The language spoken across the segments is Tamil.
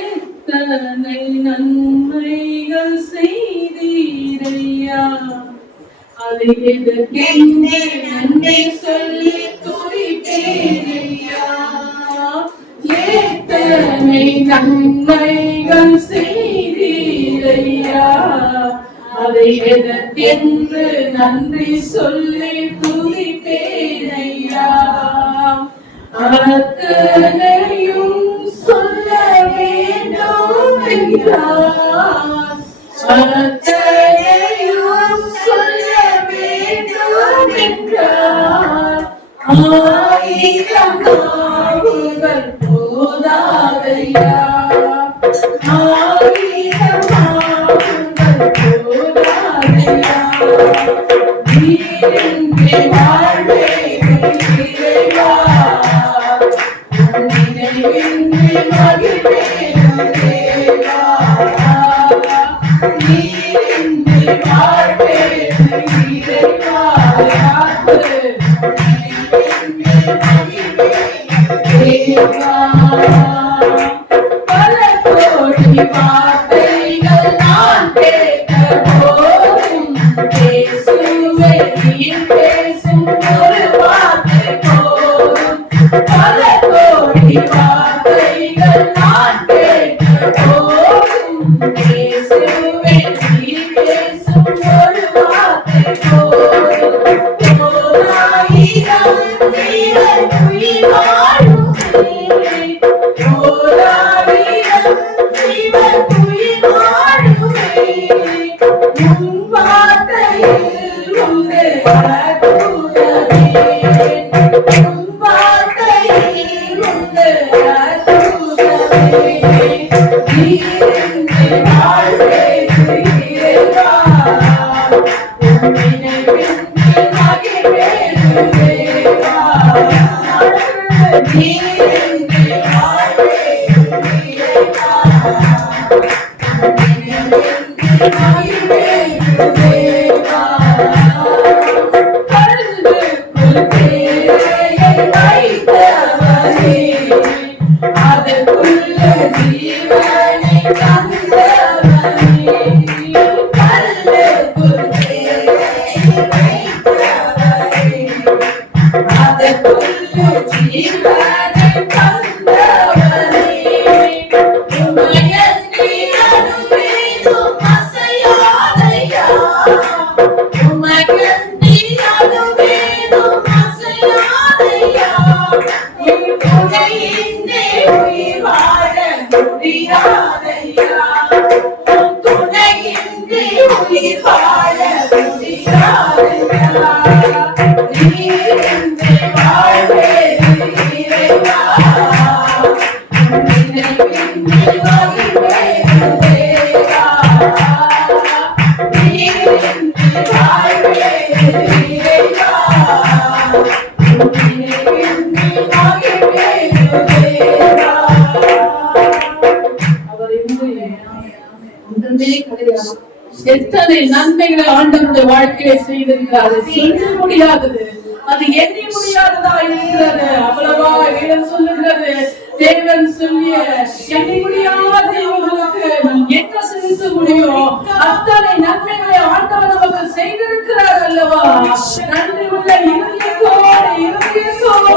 எத்தனை நன்மைகள் செய்தீரையா, அதை எதற்கென்று நன்றி சொல்லி துதிப்பேனையா. எத்தனை நன்மைகள் செய்தீரையா, அதை எதற்கென்று நன்றி சொல்லி துதிப்பேனையா. அத்தனையும் சொல்ல வேண்டும் என்றார், அத்தனையும் சொல்ல வேண்டும் என்றார். ஆயிரம் நாவுகள் போதாதையா, ஆயிரம் நாவுகள் போதாதையா. நீரின்றி வாழ்வே இறைவா, நினைவின்றி மகிழ்வேன் தேவா. நீரின்றி வாழ்வே இறைவா, நினைவின்றி மகிழ்வேன் தேவா. பல கோடி வார்த்தைகள் நான் கேட்ட போதும் இயேசுவே நீர் பேசும் ஒரு வார்த்தை போதும். பல கோடி வார்த்தைகள் நான் கேட்ட போதும் இயேசுவே நீர் பேசும் ஒரு வார்த்தை போதும். ஓராயிரம் ஜீவன் உயிர் வாழுமே, ஓராயிரம் ஜீவன் உயிர் வாழுமே. உன் வார்த்தையில் உண்டு அற்புதமே, உன் வார்த்தையில் உண்டு அற்புதமே. நீரின்றி வாழ்வே இறைவா, நினைவின்றி மகிழ்வேன் தேவா. நீரின்றி வாழ்வே இறைவா, நினைவின்றி மகிழ்வேன் தேவா. கல்லுக்குள் தேரையை வைத்தவரே, அதற்குள்ள ஜீவனை தந்தவரே. கல்லுக்குள் தேரையை வைத்தவரே, அதற்குள்ள ஜீவனை தந்தவரே. உமையன்றி அணுவேதும் அசையாதையா, உமையன்றி அணுவேதும் அசையாதையா. உன் துணையின்றி உயிர் வாழ முடியாதையா, உன் துணையின்றி உயிர் வாழ முடியாதையா. நீரின்றி வாழ்வே இறைவா, நினைவின்றி மகிழ்வேன் தேவா. நீரின்றி வாழ்வே இறைவா, நினைவின்றி மகிழ்வேன் தேவா. எத்தனை நன்மைகளை ஆண்டவருடைய வாழ்க்கையை செய்திருக்கிறார். சொல்ல முடியாதது, அது எண்ணி முடியாததா இருக்கிறது. அவ்வளவா வேதம் சொல்லுகிறது. தேவன் சொல்லிய எண்ணி முடியாத இவர்களுக்கு நாம் என்ன செலுத்த முடியும்? அத்தனை நன்மைகளை ஆண்டவர் நமக்கு செய்திருக்கிறார் அல்லவா? நன்றி உள்ள இருதயத்தோடு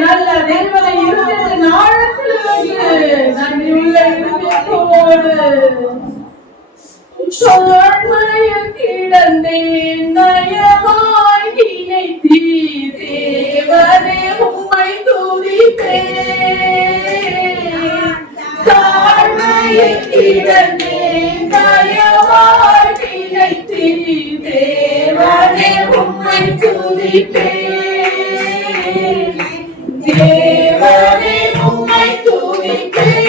நல்ல தேவனை இருந்த நாளத்தில் நன்றி உள்ள இருதயத்தோடு தாழ்மையில் கிடந்தேன் நயமாய் நினைத்தீர் தேவனே உம்மை துதிப்பேன். தாழ்மையில் கிடந்தேன் நயமாய் நினைத்தீர் தேவனே உம்மை துதிப்பேன். தேவனே உம்மை துதிப்பேன்.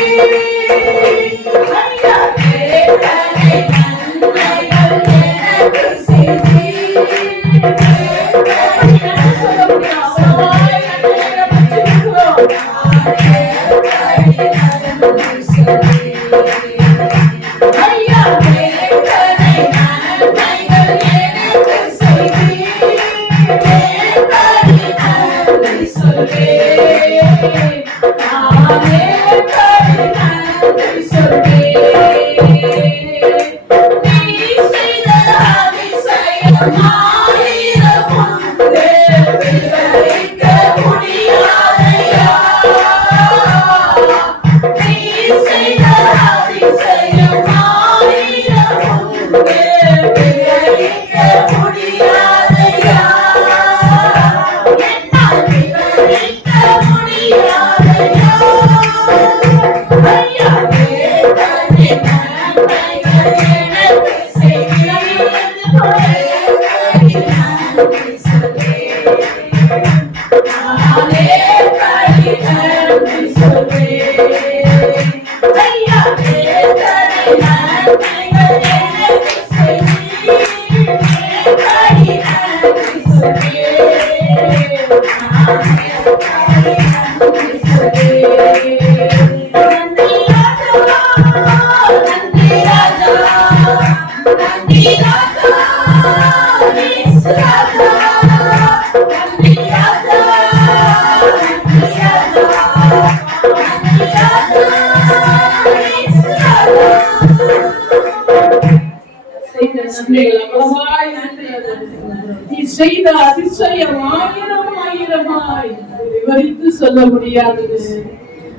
செய்த அதிசயம் ஆயிரம் ஆயிரமாய் விவரித்து சொல்ல முடியாதது.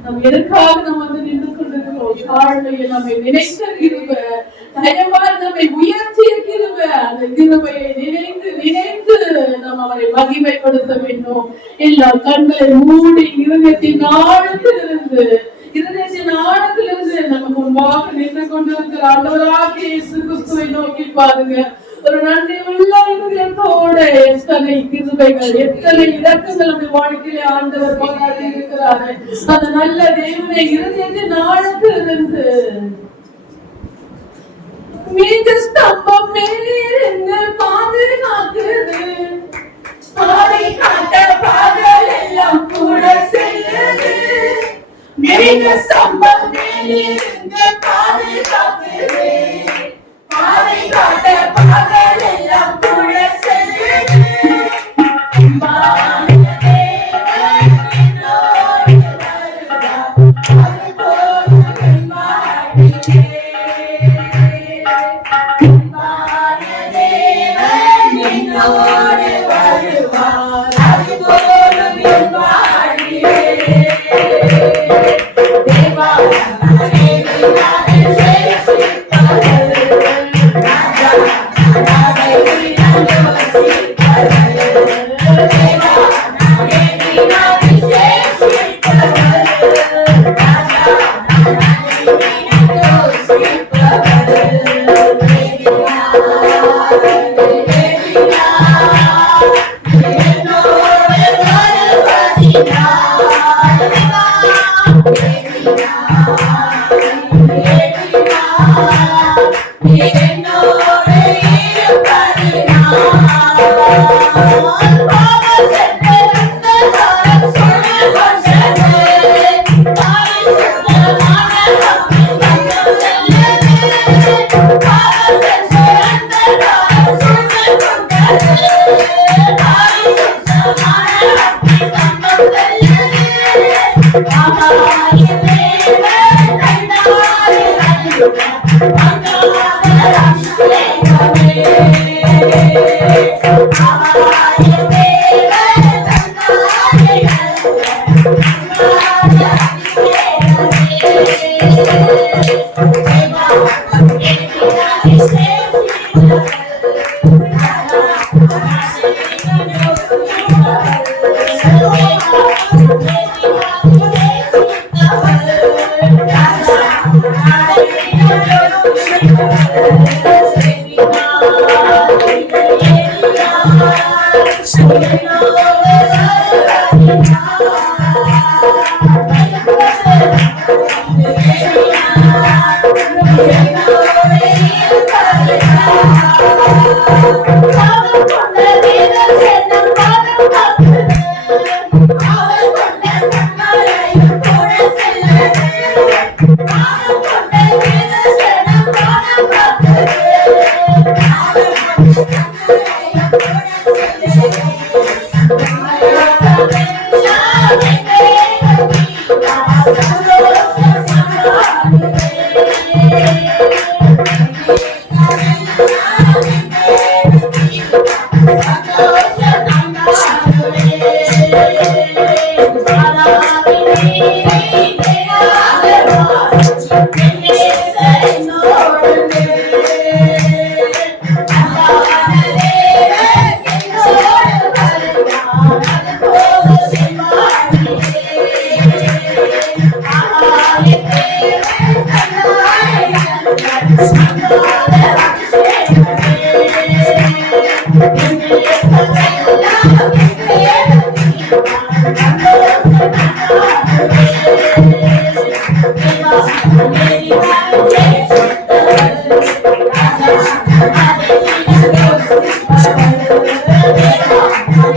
நம் எதற்காக நம்ம வந்து நின்று கொண்டிருக்கிறோம்? தாழ்மையை நம்மை நினைத்த கிருப, தயவால் நம்மை உயர்த்திய கிருப, அந்த கிருபையை நினைந்து நினைந்து நாம் அவரை மகிமைப்படுத்த வேண்டும். எல்லா கண்களை மூடி இருதயத்தின் ஆழத்திலிருந்து நம்ம முன்பாக நின்று கொண்டிருக்கிற ஆண்டவராகிய இயேசு கிறிஸ்துவை நோக்கி பாருங்க. ஒரு நன்றி உள்ள இருதயத்தோட எத்தனை கிருபைகள், எத்தனை இலக்கங்கள் நம்முடைய வாழ்க்கையிலே ஆண்டவர் பாராட்டி இருக்கிறாரு. அந்த நல்ல தேவனை இருதயத்தின் ஆழத்திலிருந்து மீது ஸ்தம்பம் மேலிருந்து பாதுகாக்குது. பாதை காட்ட பாதல் எல்லாம் கூட செல்லுது. மீது ஸ்தம்பம் மேலிருந்து பாதுகாக்குது. பாதை காட்ட பாதல் எல்லாம் கூட செல்லுது.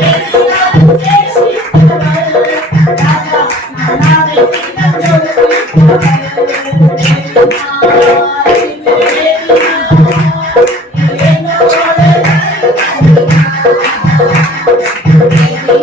Thank you. Thank you.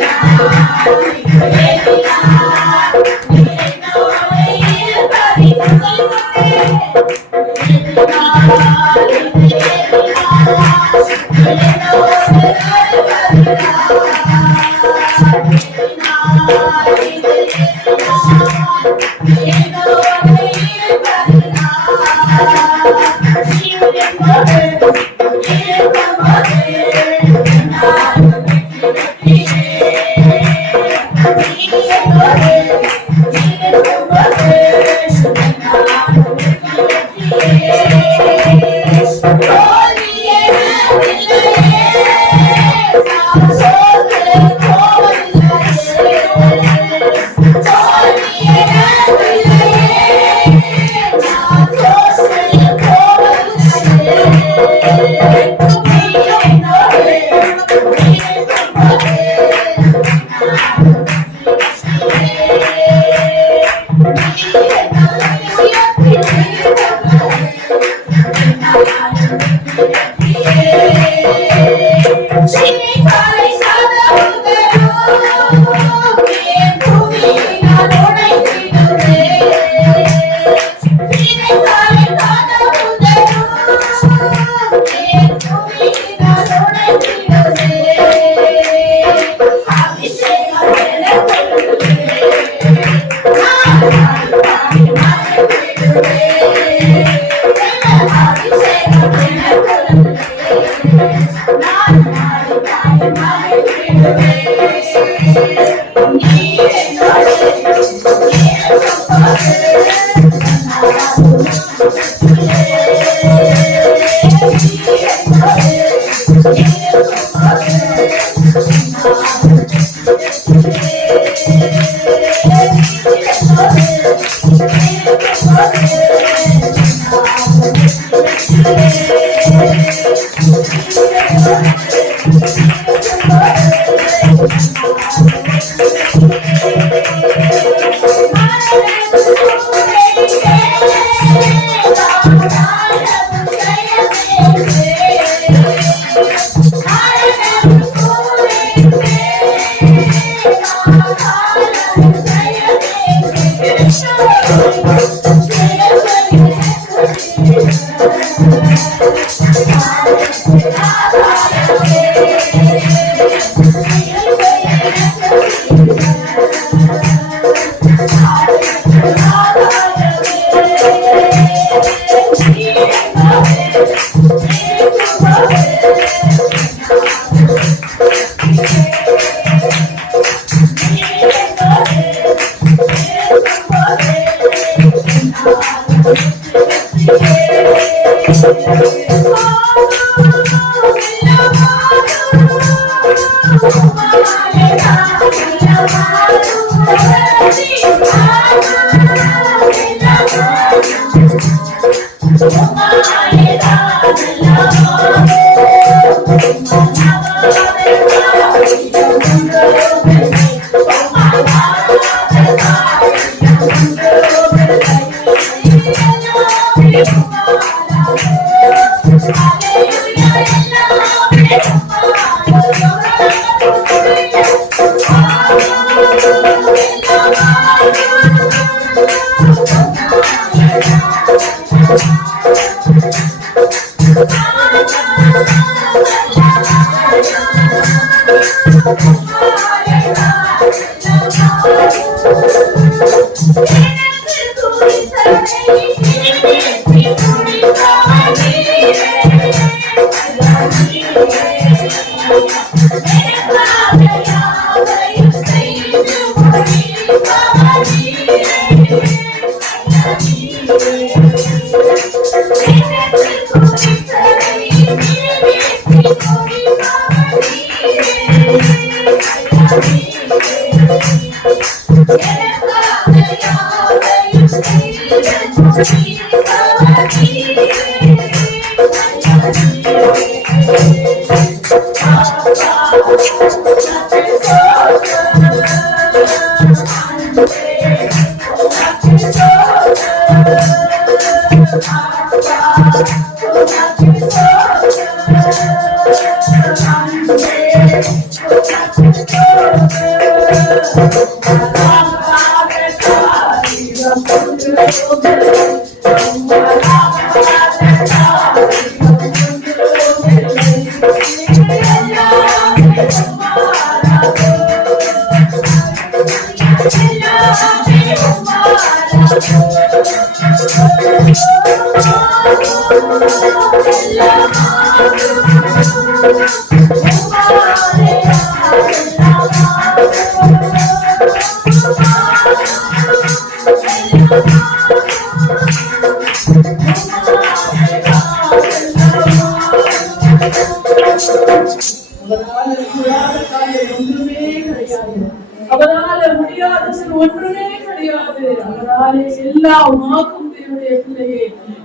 அவரால முடியாதது ஒன்றுமே கிடையாது. அவராலே எல்லாம் ஆகும் தேவனுடைய பிள்ளையே.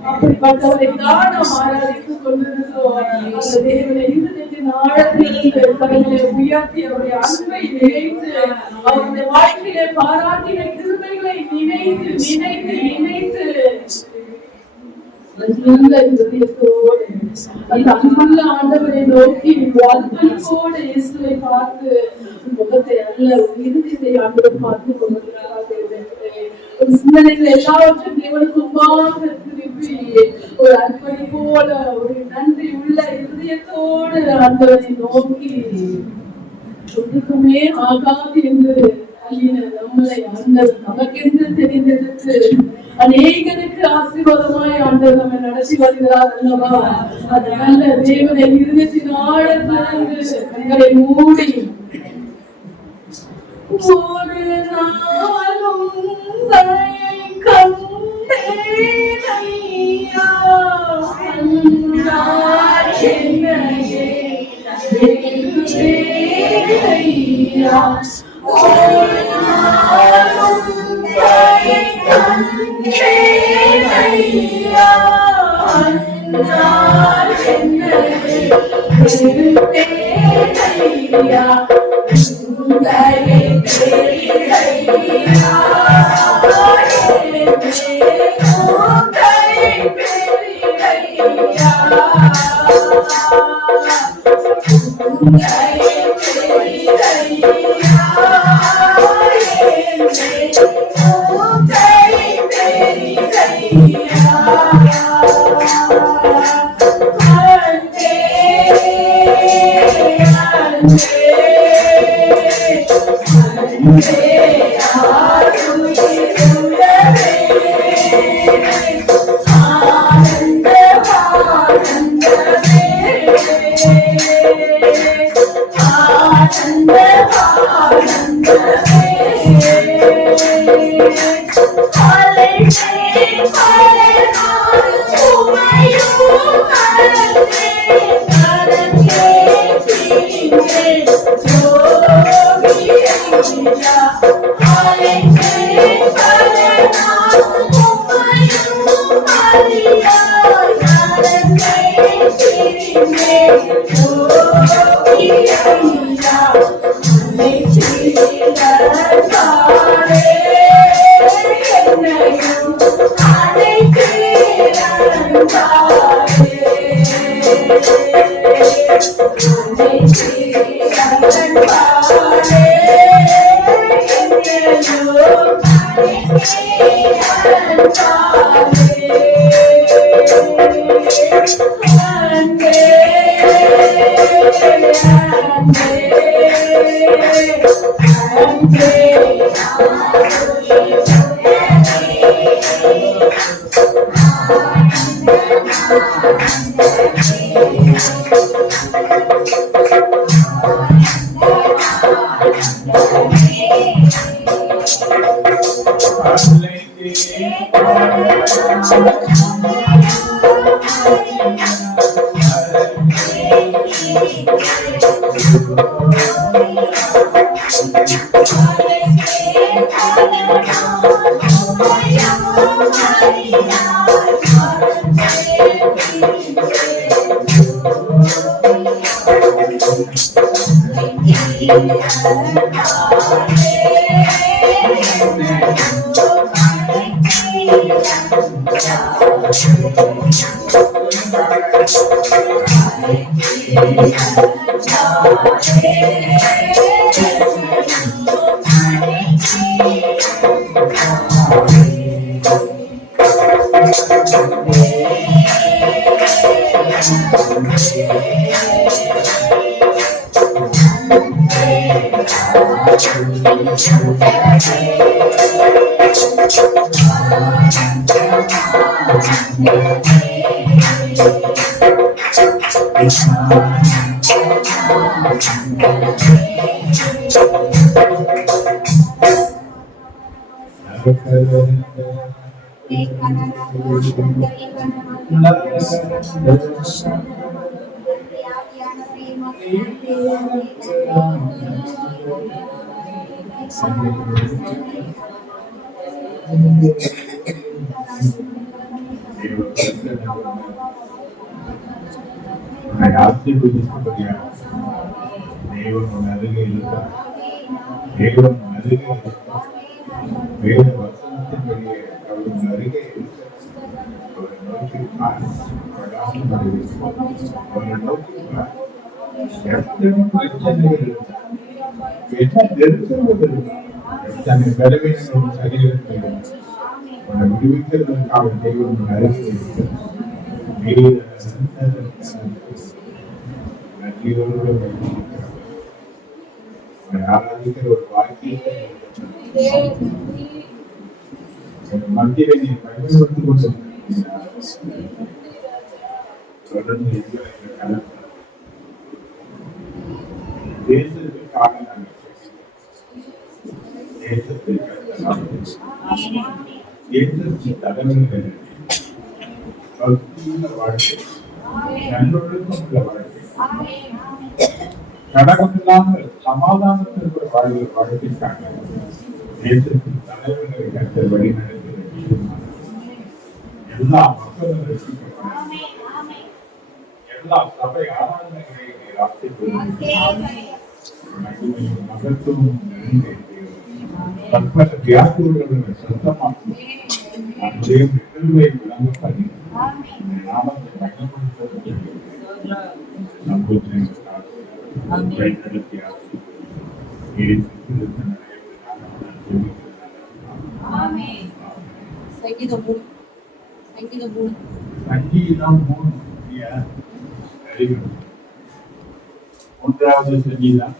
அப்படிப்பட்டவரை தான் நாம் ஆராதித்துக் கொண்டிருக்கிறோம். அந்த தேவனை இருதயத்தின் ஆழத்தில் கடவுளை உயர்த்தி அவருடைய அன்பை நினைத்து அவருடைய வாழ்க்கையை பாராட்டின கிருபைகளை நினைத்து நினைத்து நினைத்து அந்த அன்புள்ள ஆண்டவரை நோக்கி அர்ப்பணிப்போடு இயேசுவை பார்த்து முகத்தை அல்ல இருதயத்தை ஆண்டவர் பார்த்து கொண்டிருக்கிறார். ஒரு சிந்தனைகள் எல்லாவற்றும் தேவனுக்கு முன்பாக திருப்பி ஒரு அர்ப்பணிப்போட ஒரு நன்றி உள்ள இருதயத்தோடு ஆண்டவரை நோக்கி ஒன்றுக்குமே ஆகாது என்று நம்மளை ஆண்டவர் நமக்கென்று தெரிந்தெடுத்து அநேகருக்கு ஆசீர்வாதமாய் ஆண்டவர் நம்மை நடத்தி வருகிறார் அல்லவா? அது நல்ல தேவனை இருதயத்தின் ஆழத்திலிருந்து கண்களை மூடி ஒரு நாளும் கண்டேனையா என்னையே ஒரு நாளும் கண்டேனையா ஆசீர்வதிக்கும்படியாக தேவன் அருகே இருந்தார். தேவன் அருகே இருந்தார். வேத வசனத்தின்படியே அவர்கள் அருகே இருந்தார். அவரை நோக்கி பிரகாசம் அடைவிப்பார். அவரை நோக்கி எத்தனை பிரச்சனைகள் இருந்தார், என்ன நெருக்கங்கள் இருந்தார், எத்தனை பலவீனங்கள் சரீரத்தில் இருந்தார், அவனை விடுவிக்கிறதற்காக தேவன் அருகே இருந்தார். ஆராதிக்கிற ஒரு வாழ்க்கையை மத்தியில நீ பயன்படுத்திக் கொண்டிருக்கிறார். தொடர்ந்து தேசத்திற்காக தேசத்தின் தலைவர்கள் வாழ்க்கை, நல்லொழுக்கமுள்ள வாழ்க்கை, கடகமில்லாமல் சமாதானத்திற்கு வாழ்க்கைக்காக தேசத்தின் தலைவர்களை கற்று வழிநடத்த எல்லா மக்களும் ரசிக்கப்பட எல்லா சபை ஆராதனைகளை மகத்துவம் தற்பல வியாதியுள்ளவர்கள் சொந்தமாக்கி நம்முடைய நிகழ்வை விளங்கப்படி நாமத்தை பயன்படுத்த நம்புகிறேன். மூன்றாவது சங்கீதம்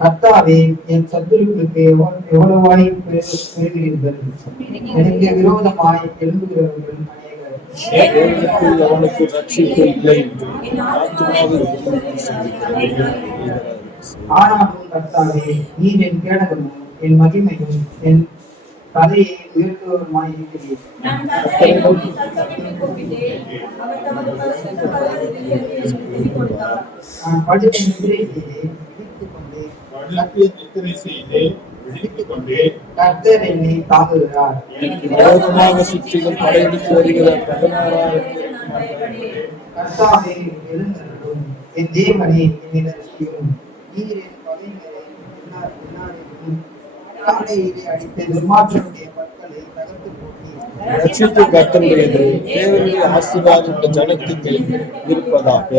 கர்த்தாவே, என் சத்துருக்களுக்கு எவ்வளவாய் பெறுகிறீர்கள். எனக்கு விரோதமாய் எழும்புகிறவர்கள் அநேகர். அவனுக்கு ரட்சிப்பு இல்லை. ஆனாலும் கர்த்தாவே, நீர் என் கேடகமும் என் மகிமையும் என் தலையை உயர்த்துவருமாய் இருக்கிறீர். நான் படுத்த நித்திரை செய்து கர்த்தர் என்னை தாங்குகிறார். விரோதமாக சுற்றிலும் படையெடுத்து வருகிற 16,000 கர்த்தாவே, எழுந்தருளும். என் தேவனே, என்னை ரட்சியும். நீர் என் பகைஞரை எல்லாரிலும் காலையிலே அடித்து துர்மார்க்கனுடைய பற்களை தகர்த்து போட்டீர். ரட்சிப்பு கர்த்தருடையது. தேவனுடைய ஆசீர்வாதம் இந்த ஜனத்துக்கு இருப்பதாக.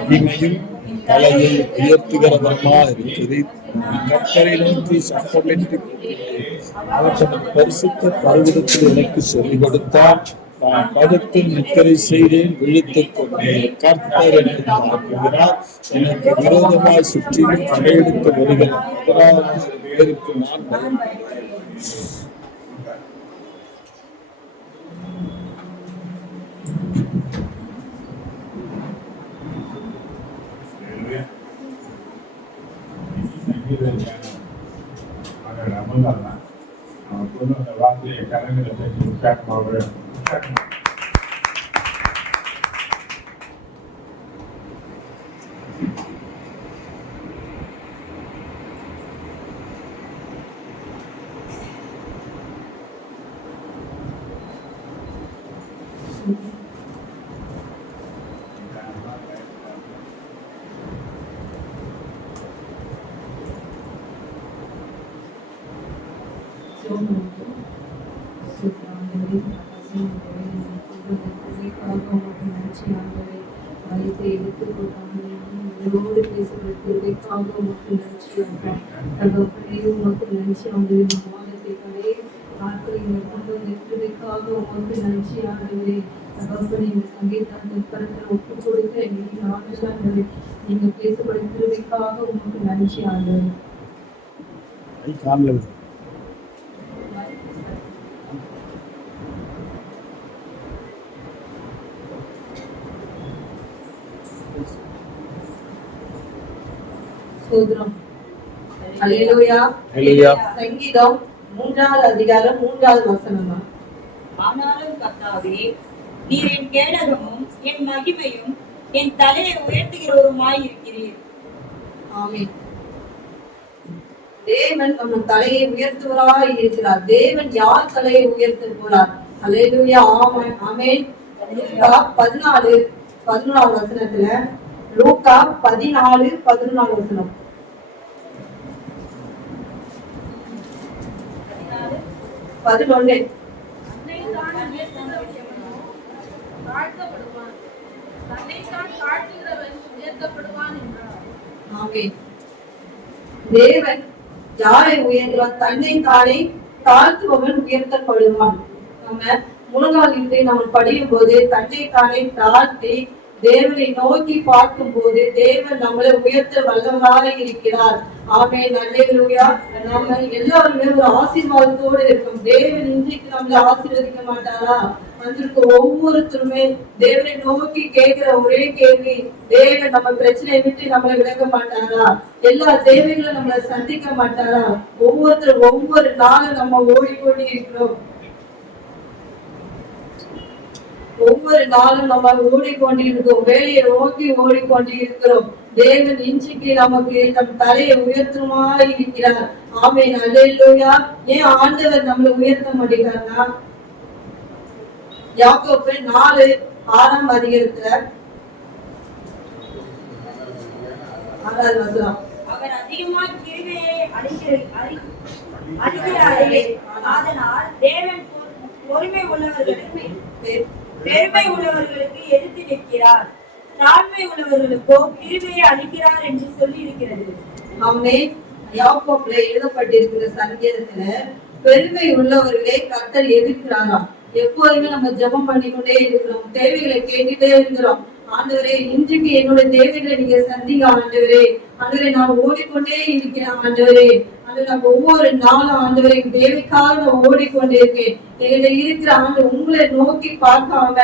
மகிமையும் தலையை உயர்த்துகிறவருமா இருக்கிறது. கர்த்தரை நோக்கி சத்தமிட்டு அவர் தமது பரிசுத்த பருவத்தில் எனக்கு சொல்லிக் கொடுத்தார். நான் பதத்தில் நித்திரை செய்தேன், விழித்துக் கொண்டேன். கர்த்தர் என்னை தாக்குகிறார். எனக்கு விரோதமாய் சுற்றிலும் படையெடுத்து வருகிற பேருக்கு நான் பயப்படுகிறேன். அந்த வார்த்தையை கலங்களை பேசி உற்சாகமாக நீங்க பேசப்படும் கிருபைக்காக உங்களுக்கு நன்றி ஆண்டவரே. ஸ்தோத்திரம். அல்லேலூயா. சங்கீதம் 3வது அதிகாரம் 3வது வசனம். ஆனாலும் கர்த்தாவே, நீர் என் கேடகமும் என் மகிமையும் என் தலையை உயர்த்துகிறவருமாய் இருக்கிறீர். ஆமென். தேவன் நம்ம தலையை உயர்த்துவராய் இருக்கிறார். தேவன் யார் தலையை உயர்த்த போறார்? அல்லேலூயா. ஆமென். ஆமென். லூக்கா 14:11 வசனத்துல, லூக்கா 14:11 வசனம். 11. தேவன் யாரை உயர்த்துவார்? தன்னை தானே தாழ்த்துபவன் உயர்த்தப்படுவான். நம்ம முழங்காலிட்டு நம்ம படியும் போது தன்னை தானே தாழ்த்தி தேவனை நோக்கி பார்க்கும் போது தேவன் நம்மளை உயர்த்த வல்லவராக இருக்கிறார். ஆமென். அல்லேலூயா. நம்ம எல்லாருமே ஒரு ஆசீர்வாதத்தோடு இருக்கும். தேவன் இன்றைக்கு நம்மளை ஆசீர்வதிக்க மாட்டாரா? வந்திருக்க ஒவ்வொருத்தருமே தேவனை நோக்கி கேட்கிற ஒரே கேள்வி, தேவன் நம்ம பிரச்சனையை விட்டு நம்மளை விளக்க மாட்டாரா? எல்லா தேவைகளும் நம்மளை சந்திக்க மாட்டாரா? ஒவ்வொருத்தரும் ஒவ்வொரு நாளும் நம்ம ஓடிக்கொண்டே இருக்கிறோம். ஒவ்வொரு நாளும் நம்ம ஓடிக்கொண்டிருக்கிறோம். வேலையை நோக்கி ஓடிக்கொண்டிருக்கிறோம். தேவன் இன்றைக்கு நமக்கு நம் தலையை உயர்த்துமா இருக்கிறார். ஆமென். அல்லேலூயா. ஏன் ஆண்டவர் நம்மளை உயர்த்த மாட்டேங்கிறார்னா, யாக்கோபு 4:6 அதிகாரத்துல 6வது வசனம். அவர் அதிகமாய் கிருபையை அளிக்கிறாரே, அதனால் தேவன் பெருமை உள்ளவர்களுக்கு எதிர்த்து நிற்கிறார், தாழ்மை உள்ளவர்களுக்கோ கிருபையை அளிக்கிறார் என்று சொல்லி இருக்கிறது. ஆமென். யாக்கோபுல எழுதப்பட்டிருக்கிற சங்கீதத்துல பெருமை உள்ளவர்களே கர்த்தர் எதிர்க்கிறாராம். எப்போதுமே நம்ம ஜெபம் பண்ணிக்கொண்டே இருக்கிறோம். தேவைகளை கேட்டுட்டே இருக்கிறோம். ஆண்டவரே, இன்றைக்கு என்னோட தேவைகளை நீங்க சந்திங்க ஆண்டவரே. ஆண்டவரே, நான் ஓடிக்கொண்டே இருக்கிறேன் ஆண்டவரே. நம்ம ஒவ்வொரு நாளும் ஆண்டவரை தேவைக்காக நான் ஓடிக்கொண்டே இருக்கேன். என்கிட்ட இருக்கிற ஆண்டு உங்களை நோக்கி பார்க்காம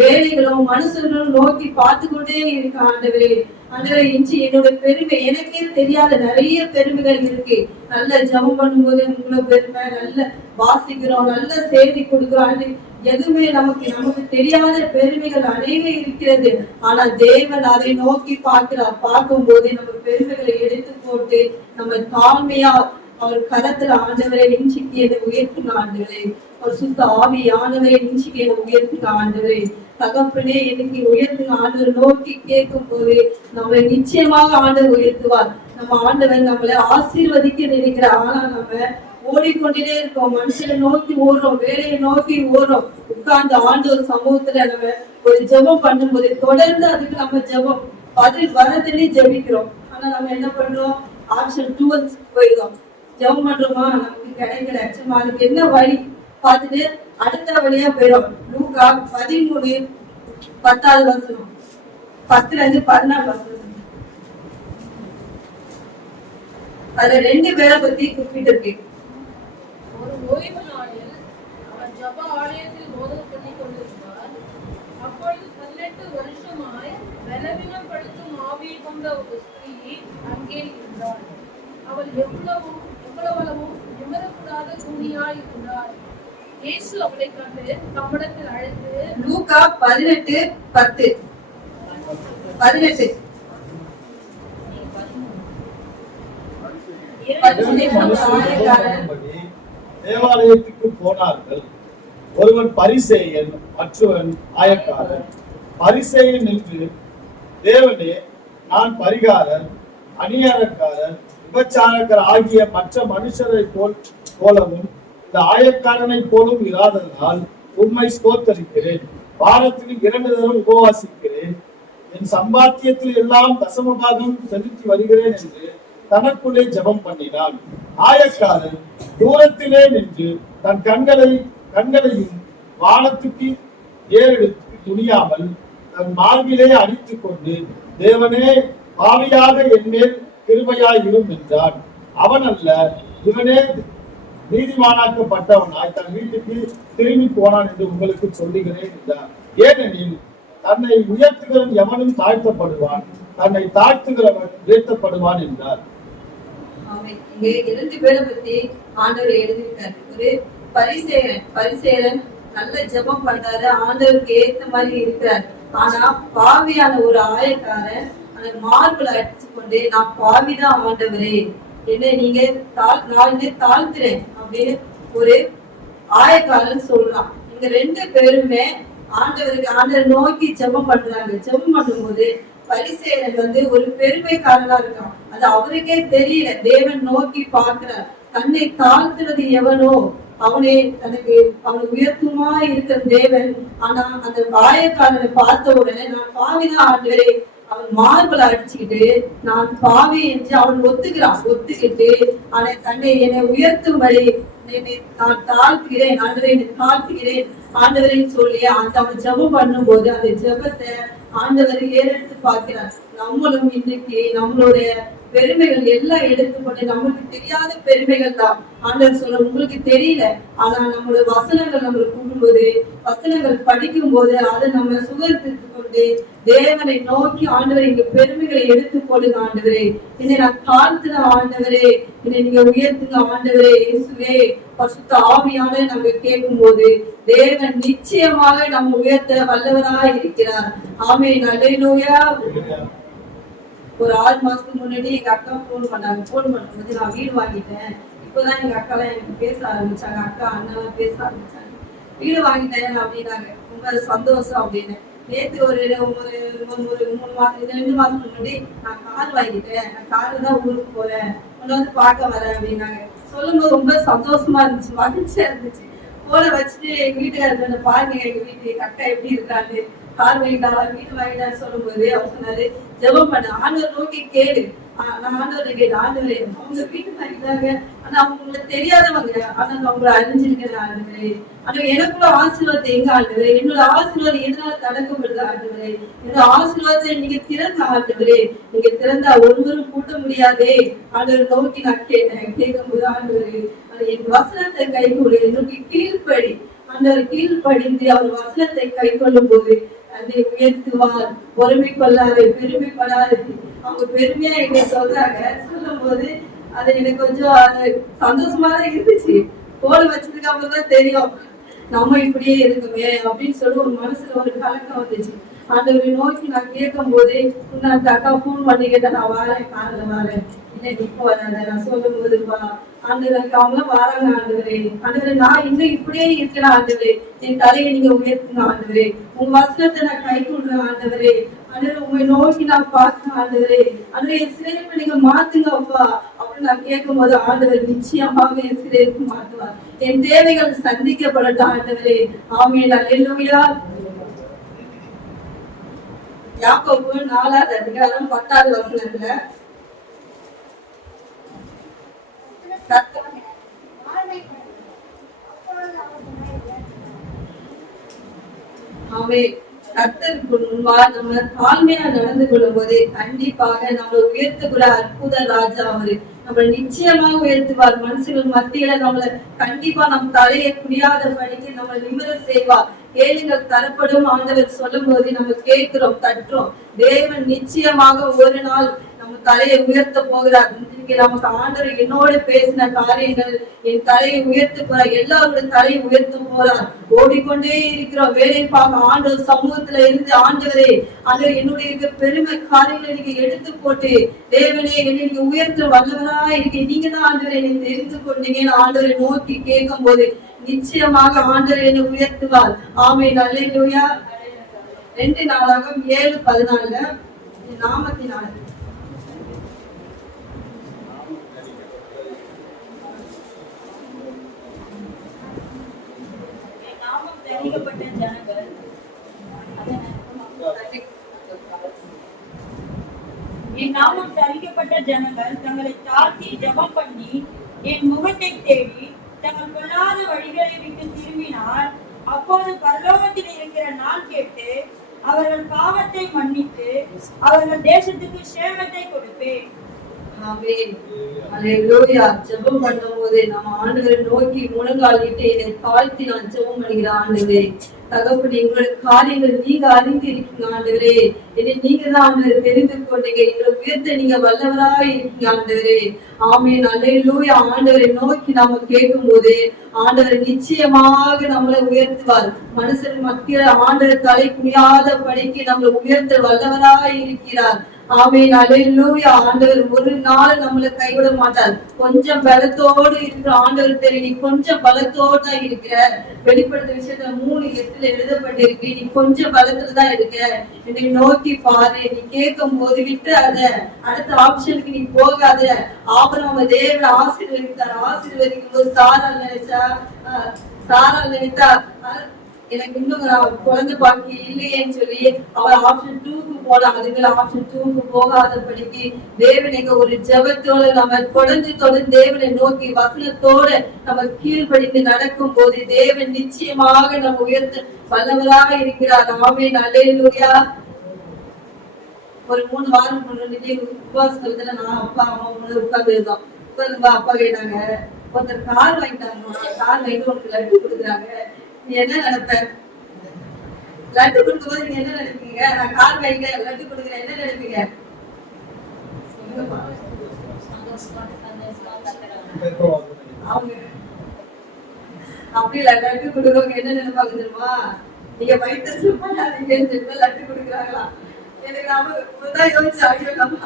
வேலைகளும் மனுஷர்களும் நோக்கி பார்த்து கொண்டே இருக்க ஆண்டவரே. ஆண்டவரை, இன்று என்னோட பெருமை எனக்கே தெரியாத நிறைய பெருமைகள் இருக்கு. நல்ல ஜெபம் பண்ணும்போது உங்களை பெருமை, நல்ல வாசிக்கிறோம், நல்ல செய்தி கொடுக்கிறோம். எதுவுமே நமக்கு தெரியாத பெருமைகள் அநேக இருக்கிறது. ஆனா தேவன் அதை நோக்கி பார்க்கிறார். பார்க்கும் போது நம்ம பெருமைகளை எடுத்து போட்டு நம்ம தாழ்மையா அவர் கரத்துல ஆண்டவரை இன்றைக்கு என்னை உயர்த்துங்க ஆண்டவரே. ஒரு சுத்த ஆவியானவரை இன்றைக்கு என்னை உயர்த்துங்க ஆண்டவரே. தகப்பனே, எனக்கு உயர்த்துங்க ஆண்டவர் நோக்கி கேட்கும் போது நம்மளை நிச்சயமாக ஆண்டவர் உயர்த்துவார். நம்ம ஆண்டவர் நம்மளை ஆசீர்வதிக்க நினைக்கிறார். ஆனா நம்ம ஓடிக்கொண்டே இருக்கோம். மனுஷனை நோக்கி ஓடுறோம், வேலையை நோக்கி ஓடுறோம். உட்கார்ந்து ஆண்டவர் சமூகத்துல நம்ம ஒரு ஜெபம் பண்ணும்போது தொடர்ந்து அதுக்கு நம்ம ஜெபம் பதில் வரதுன்னு ஜெபிக்கிறோம். ஆனா நம்ம என்ன பண்றோம்? ஆப்ஷன் 2 போயிடும். ஜெபம் பண்றோமா, நமக்கு கிடைக்கல, சும்மா அதுக்கு என்ன வழி பார்த்துட்டு அடுத்த வழியா போயிடும். லூக்கா 13:10 வசனம், 10-14 அதுல 2 பேரை பத்தி குறிப்பிட்டிருக்கு. ஒரு ஓய்வு நாளில் அவர் ஜெப ஆலயத்தில் போதனை பண்ணிக் கொண்டிருந்தார். அப்பொழுது 18 வருஷமாய் பலவீனம் படுத்தும் ஆவியை கொண்ட ஒரு ஸ்திரீ அங்கே இருந்தார். அவள் எவ்வளவும் நிமிரக்கூடாத கூனியாய் இருந்தார். இயேசு அவளை கண்டு தம்மிடத்தில் அழைத்து, லூக்கா 18:10 18 தேவாலயத்துக்கு போனார்கள். ஒருவன் பரிசேயன், மற்றவன் ஆயக்காரன். பரிசேயன் நின்று, தேவனே, நான் பரிகாரர், அநியாரக்காரர், விபச்சாரக்கர் ஆகிய மற்ற மனுஷரை போலவும் இந்த ஆயக்காரனை போலும் இராததால் உம்மை ஸ்தோத்தரிக்கிறேன். வாரத்தில் 2 தரம் உபவாசிக்கிறேன். என் சம்பாத்தியத்தில் எல்லாம் தசமபாகம் செலுத்தி வருகிறேன் என்று தனக்குள்ளே ஜெபம் பண்ணினான். ஆயக்காரன் தூரத்திலே நின்று தன் கண்களையும் வானத்துக்கு ஏறெடுத்து துணியாமல் தன் மார்பிலே அடித்துக் கொண்டு, தேவனே, பாவியாக என் மேல் கிருபையாயிரும் என்றான். அவன் அல்ல, இவனே நீதிமானாக்கப்பட்டவனாய் தன் வீட்டுக்கு திரும்பி போனான் என்று உங்களுக்கு சொல்லுகிறேன் என்றார். ஏனெனில் தன்னை உயர்த்துகிறவன் எவனும் தாழ்த்தப்படுவான், தன்னை தாழ்த்துகிறவன் உயர்த்தப்படுவான் என்றார். இங்கே 2 பேரை பத்தி ஆண்டவர் எழுதியிருக்காரு. ஒரு பரிசேயன் நல்ல ஜெபம் பண்றாரு, ஆண்டவருக்கு ஏத்த மாதிரி இருக்கிறார். ஆனா பாவியான ஒரு ஆயக்காரன் அந்த மார்புல அடிச்சு கொண்டு, நான் பாவிதான் ஆண்டவரே, என்ன நீங்க தாழ்த்துறேன் அப்படின்னு ஒரு ஆயக்காரன் சொல்றான். இங்க 2 பேருமே ஆண்டவர் நோக்கி ஜெபம் பண்றாங்க. ஜெபம் பண்ணும்போது பரிசேயன் ஒரு பெருமைக்காரனா இருக்கான். அது அவருக்கே தெரியல. தேவன் நோக்கி பார்க்கிறார். தன்னை தாழ்த்துறது எவனோ அவனை உயர்த்துமா இருக்கிற தேவன். ஆனா அந்த ஆயக்காரனை பார்த்த உடனே, நான் பாவிதான் ஆண்டவரே, அவன் மார்பல அடிச்சுக்கிட்டு நான் பாவி என்று அவன் ஒத்துக்கிட்டு தன்னை என்னை உயர்த்தும்படி நான் தாழ்த்துகிறேன் ஆண்டவரை, தாழ்த்துகிறேன் ஆண்டவரை சொல்லி அவன் ஜெபம் பண்ணும் போது அந்த ஜெபத்தை ஆண்டவர் ஏறெடுத்து பார்க்கிறார். நம்மளும் இன்னைக்கு நம்மளுடைய பெருமைகள் எல்லாம் எடுத்துக்கொண்டு, நம்மளுக்கு தெரியாத பெருமைகள் தான் ஆண்டவர் சொல்ல, உங்களுக்கு தெரியல, ஆனா நம்மளுடைய வசனங்கள் நம்மளுக்கு கூடும்போது, வசனங்கள் படிக்கும் போது அதை நம்ம சுகரித்து கொண்டு தேவனை நோக்கி, ஆண்டவரை இங்க பெருமைகளை எடுத்துக்கொள்ளுங்க ஆண்டவரே, என்னை நான் தாழ்த்துன ஆண்டவரே, என்னை நீங்க உயர்த்துங்க ஆண்டவரே, இயேசுவே பரிசுத்த ஆவியான நம்ம கேட்கும் போது தேவன் நிச்சயமாக நம்ம உயர்த்த வல்லவராய் இருக்கிறார். ஆமென், அல்லேலூயா. ஒரு 6 மாசத்துக்கு முன்னாடி எங்க அக்கா போன் பண்ணும்போது, நான் வீடு வாங்கிட்டேன், இப்பதான் எங்க அக்கா எல்லாம் எனக்கு பேச ஆரம்பிச்சாங்க, அக்கா அண்ணன் பேச ஆரம்பிச்சாங்க, வீடு வாங்கிட்டேன் அப்படின்னாங்க. ரொம்ப சந்தோஷம் அப்படின்னு. நேற்று ஒரு 2 மாசத்துக்கு முன்னாடி, நான் கார் வாங்கிட்டேன், நான் காரு தான் ஊருக்கு போறேன், உன்னை பார்க்க வரேன் அப்படின்னாங்க. சொல்லும்போது ரொம்ப சந்தோஷமா இருந்துச்சு, மகிழ்ச்சியா இருந்துச்சு. போனை வச்சுட்டு எங்க வீட்டுக்காரர் பாருங்க, எங்க வீட்டு அக்கா எப்படி இருக்காரு, கார் வாங்கிட்டாரா, வீடு வாங்கிட்டாரு சொல்லும்போது அவர் சொன்னாரு, ஜெபம் பண்ண, ஆண்டவர் நோக்கி கேளு. நான் ஆண்டவரை கேட்டு, ஆண்டவரே அவங்க வீட்டு வாங்கிட்டாங்க, ஆனா அவங்களுக்கு தெரியாதவங்க, ஆனா நான் உங்களை அறிஞ்சிருக்கிறேன் ஆண்டவரே, ஆனா எனக்குள்ள ஆசீர்வாதத்தை எங்க ஆண்டவரே, என்னோட ஆசீர்வாதம் எதனால தடக்கப்படுது ஆண்டவரே, என்னோட ஆசீர்வாதத்தை நீங்க திறந்த ஆண்டவரே, நீங்க திறந்தா ஒருவரும் கூட்ட முடியாதே ஆண்டவர் நோக்கி நான் கேட்டேன். கேட்கும்போது ஆண்டவரே, என் வசனத்தை கைகொள்ளு, என்னுடைய கீழ்ப்படி ஆண்டவர் கீழ்ப்படிந்து அவர் வசனத்தை கை கொள்ளும் போது அதை உயர்த்துவார். பொறுமை கொள்ளாது, பெருமைப்படாது. அவங்க பெருமையா எங்க சொல்றாங்க. சொல்லும் போது அது எனக்கு கொஞ்சம் சந்தோஷமா தான் இருந்துச்சு. போன வச்சதுக்கு அப்புறம் தான் தெரியும் நம்ம இப்படியே இருக்குமே அப்படின்னு சொல்லி ஒரு மனசுல ஒரு கலக்கம் வந்துச்சு. ஆண்டவரை நோக்கி நான் கேட்கும் போது, நான் அக்கா போன் பண்ணி கேட்டேன், நான் வாரேன், காலைல வாரேன், இல்லை இப்ப வராத, நான் சொல்லும் போது ஆண்டவருக்கு அவங்களாம் வராங்க ஆண்டவரே, ஆண்டவரே நான் இன்னும் இப்படியே இருக்கிறேன் ஆண்டவரே, என் தலையை நீங்க உயர்த்துங்க ஆண்டவரே, உங்க வசனத்தை நான் கை கொள்றேன் ஆண்டவரே, ஆண்டவரே உங்களை நோக்கி நான் பார்க்கிறேன் ஆண்டவரே, ஆண்டவரே என் சிறைப்பு நீங்க மாத்துங்க அப்பா அப்படின்னு நான் கேட்கும் போது ஆண்டவர் நிச்சயமாக என் சிறைப்பு மாற்றுவார். என் தேவைகள் சந்திக்கப்படட்டும் ஆண்டவரே. ஆமென், அல்லேலூயா. யாக்கோபு 4:10 10வது வசனத்துல, கர்த்தருக்கு முன்பாக நம்ம தாழ்மையா நடந்து கொள்ளும் போது கண்டிப்பாக நம்மளை உயர்த்தக்கூட அற்புத ராஜா அவரு நம்ம நிச்சயமாக உயர்த்துவார். மனுஷர்கள் மத்தியில நம்மள கண்டிப்பா நம் தலையை குடியாத படிக்க நம்ம நிமிர செய்வார். கேளுங்கள் தரப்படும் ஆண்டவர் சொல்லும் போது நம்ம கேட்கிறோம், தட்டுறோம். தேவன் நிச்சயமாக ஒரு நாள் நம்ம தலையை உயர்த்த போகிறார். இன்றைக்கு நமக்கு ஆண்டவர் என்னோட பேசின காரியங்கள், என் தலையை உயர்த்த போறார், எல்லாரோட தலையை உயர்த்த போறார். ஓடிக்கொண்டே இருக்கிறோம், வேலை பார்க்க ஆண்டவர் சமூகத்துல இருந்து ஆண்டவரே ஆண்டவர் என்னுடைய பெருமை காரியங்களை நீங்க எடுத்து போட்டு தேவனே என்னை நீங்க உயர்த்த வல்லவரா இருக்கு, நீங்க தான் ஆண்டவரை என்னை தெரிந்து கொண்டீங்கன்னு ஆண்டவரை நோக்கி கேட்கும் போது நிச்சயமாக ஆண்டவர் என்னை உயர்த்துவார். ஆமென், அல்லேலூயா. 2 நாளாகும் 7:14 நாமத்தினால என் நாமம் தரிக்கப்பட்ட ஜனங்கள் தங்களை தாழ்த்தி ஜெபம் பண்ணி என் முகத்தை தேடி தங்கள் பொல்லாத வழிகளை விட்டு திரும்பினால் அப்போது பரலோகத்தில் இருக்கிற நான் கேட்டு அவர்கள் பாவத்தை மன்னித்து அவர்கள் தேசத்துக்கு சேமத்தை கொடுப்பேன். ஜெபம் பண்ணும் போது நம்ம ஆண்டவரை நோக்கி முழங்காலிட்டு என்னை தாழ்த்தி நான் ஜெபம் பண்ணுகிற ஆண்டவரே தகப்பனே, எங்களுடைய காரியங்கள் நீங்க அறிந்து இருக்கீங்க ஆண்டவரே, என்னை நீங்க தான் ஆண்டவரை தெரிந்து கொண்டீங்க, எங்களை உயர்த்த நீங்க வல்லவரா இருக்கீங்க ஆண்டவரே. ஆமென், அல்லேலூயா. ஆண்டவரை நோக்கி நாம கேட்கும் போது ஆண்டவர் நிச்சயமாக நம்மளை உயர்த்துவார். மனுஷன் மத்தியில ஆண்டவர் தலை குனியாத படிக்கு நம்மளை உயர்த்த வல்லவரா இருக்கிறார். ஆமென், அல்லேலூயா. ஆண்டவர் ஒரு நாள் நம்மளை கைவிட மாட்டார். கொஞ்சம் பலத்தோடு இருக்கிற ஆண்டவர் தெரியும், நீ கொஞ்சம் பலத்தோடு தான் இருக்கிற. வெளிப்படுத்த விஷயத்துல 3:8 எழுதப்பட்டிருக்கு, நீ கொஞ்சம் பலத்துல தான் இருக்க, என்னை நோக்கி பாரு. நீ கேட்கும் போது விட்டு அத அடுத்த ஆப்ஷனுக்கு நீ போகாத. ஆபிரகாமை தேவன் ஆசீர்வதித்தார். ஆசீர்வதிக்கும் போது சாராள் நினைத்தா எனக்கு இன்னும் குழந்தை பாக்கி இல்லையேன்னு சொல்லி அவர் ஆப்ஷன் 2க்கு போல, அதுக்குள்ள ஆப்ஷன் 2க்கு போகாதபடிக்கு தேவன் எங்க ஒரு ஜெபத்தோட நம்ம தொடர்ந்து தேவனை நோக்கி வசனத்தோட நம்ம கீழ்படிந்து நடக்கும் போது தேவன் நிச்சயமாக நம்ம உயர்த்த வல்லவராக இருக்கிறார். ஆமென், அல்லேலூயா. ஒரு 3 வாரம் முன்னாடி உபவாசத்துல நான் அப்பா அம்மா உட்கார்ந்து இருந்தோம். உட்கார்ந்து அப்பா கேட்டாங்க, ஒருத்தர் கார் வாங்கிட்டாங்க, கார் வாங்கிட்டு உனக்கு லட்டு கொடுக்குறாங்க, நீ என்ன நினைப்ப? லட்டு கொடுக்கும் போது நீங்க என்ன நினைப்பீங்க? நான் கார் வாங்கிக்க லட்டு கொடுக்குறேன், என்ன நினைப்பீங்க? அவங்க அப்படி லட்டு கொடுக்குறவங்க என்ன நினைப்பாங்க தெரியுமா? நீங்க வயிற்று பண்ணாதீங்கன்னு லட்டு கொடுக்குறாங்களா? எனக்கு நாம யோசிச்சு ஐயோ நம்ம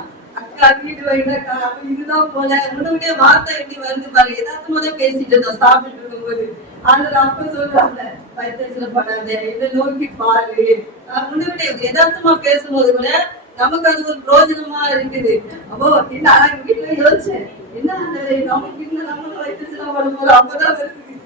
அக்கா வீட்டு வாங்கிட்டாக்கா அப்ப இதுதான் போல முன்னே வார்த்தை எப்படி வருது பாருங்க. எதார்த்தமா தான் பேசிட்டு இருந்தோம் சாப்பிட்டு இருக்கும் போது. ஆனா அப்ப சொல்றாங்க வயிற்றுல படாத, என்ன நோக்கி பாரு. முன்னே எதார்த்தமா பேசும்போது கூட நமக்கு அது ஒரு பிரோஜனமா இருக்குது. அப்போ என்ன வீட்டுல யோசிச்சேன், என்ன ஆண்டவரே நமக்கு இன்னும் நம்மளும் வயிற்றுல பட போறோம், அப்பதான் வருது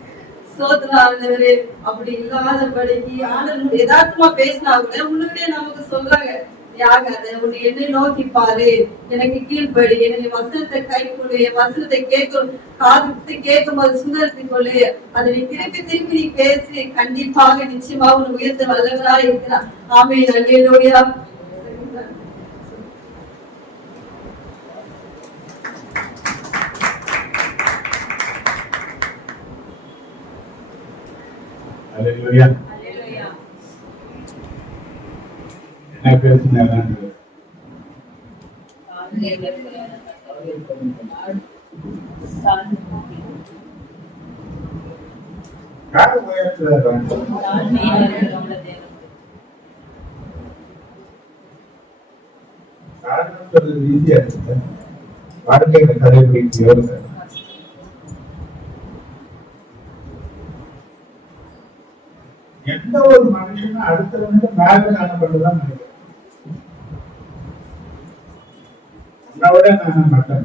சோதனை ஆண்டவரே. அப்படி இல்லாதபடிக்கு ஆண்டவர் எதார்த்தமா பேசினா கூட முன்னாடியே நமக்கு சொல்றாங்க, யாகாத உன்னை என்னை நோக்கி பாரு, எனக்கு கீழ்படி, என்னை வசனத்தை கை கொள்ளு, என் வசனத்தை காது கேட்கும் போது சுந்தரத்தை கொள்ளு, அதை நீ திருப்பி நீ பேசி கண்டிப்பாக நிச்சயமாக உன் உயர்த்த வல்லவரா இருக்கிறார். ஆமென், அல்லேலூயா. அல்லேலூயா. என்ன பேசுனேன் காது உயர்த்துறாரு. காரணம் சொல்றது ஈஸியா இருக்கு, வாழ்க்கையில கடைபிடிக்க யோசனை. எந்த ஒரு மனுஷனும் அடுத்தவங்க மேல காணப்பட்டுதான் நினைக்கிறேன். உன்னோட நான் மட்டும்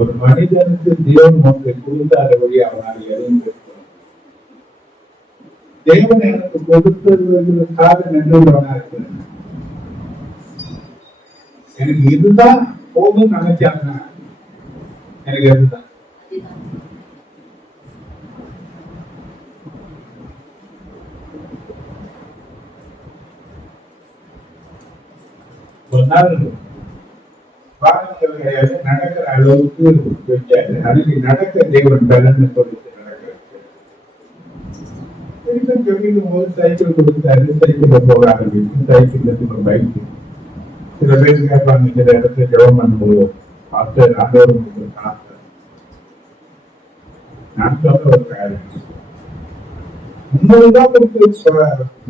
ஒரு மனிதனுக்கு தேவன் ஒன்றை கொடுத்தாதபடி அவனால் எதுவும் தேவன் எனக்கு கொடுத்ததற்காக நின்றுள்ளவனா இருக்கிறேன். எனக்கு இதுதான் போதும்னு நினைச்சாங்க. எனக்கு இதுதான். ஒரு நாள் பாடங்கள் கிடையாது, நடக்கிற அளவுக்கு வச்சாரு. அதுக்கு நடக்க தேவன் பலன்னு சொல்லிட்டு நடக்கிறது சொல்லிடும் போது சைக்கிள் கொடுத்தாரு. சைக்கிள்ல போக ஆரம்பிக்கும். சைக்கிள்ல ஒரு பைக். சில பேர் கேட்பாங்க, சில இடத்துல ஜெபம் பண்ணும்போது ஆஸ்டர் ஆண்டவர் நான் சொல்ற ஒரு காரியம், 30 ரூபாய் கொடுத்து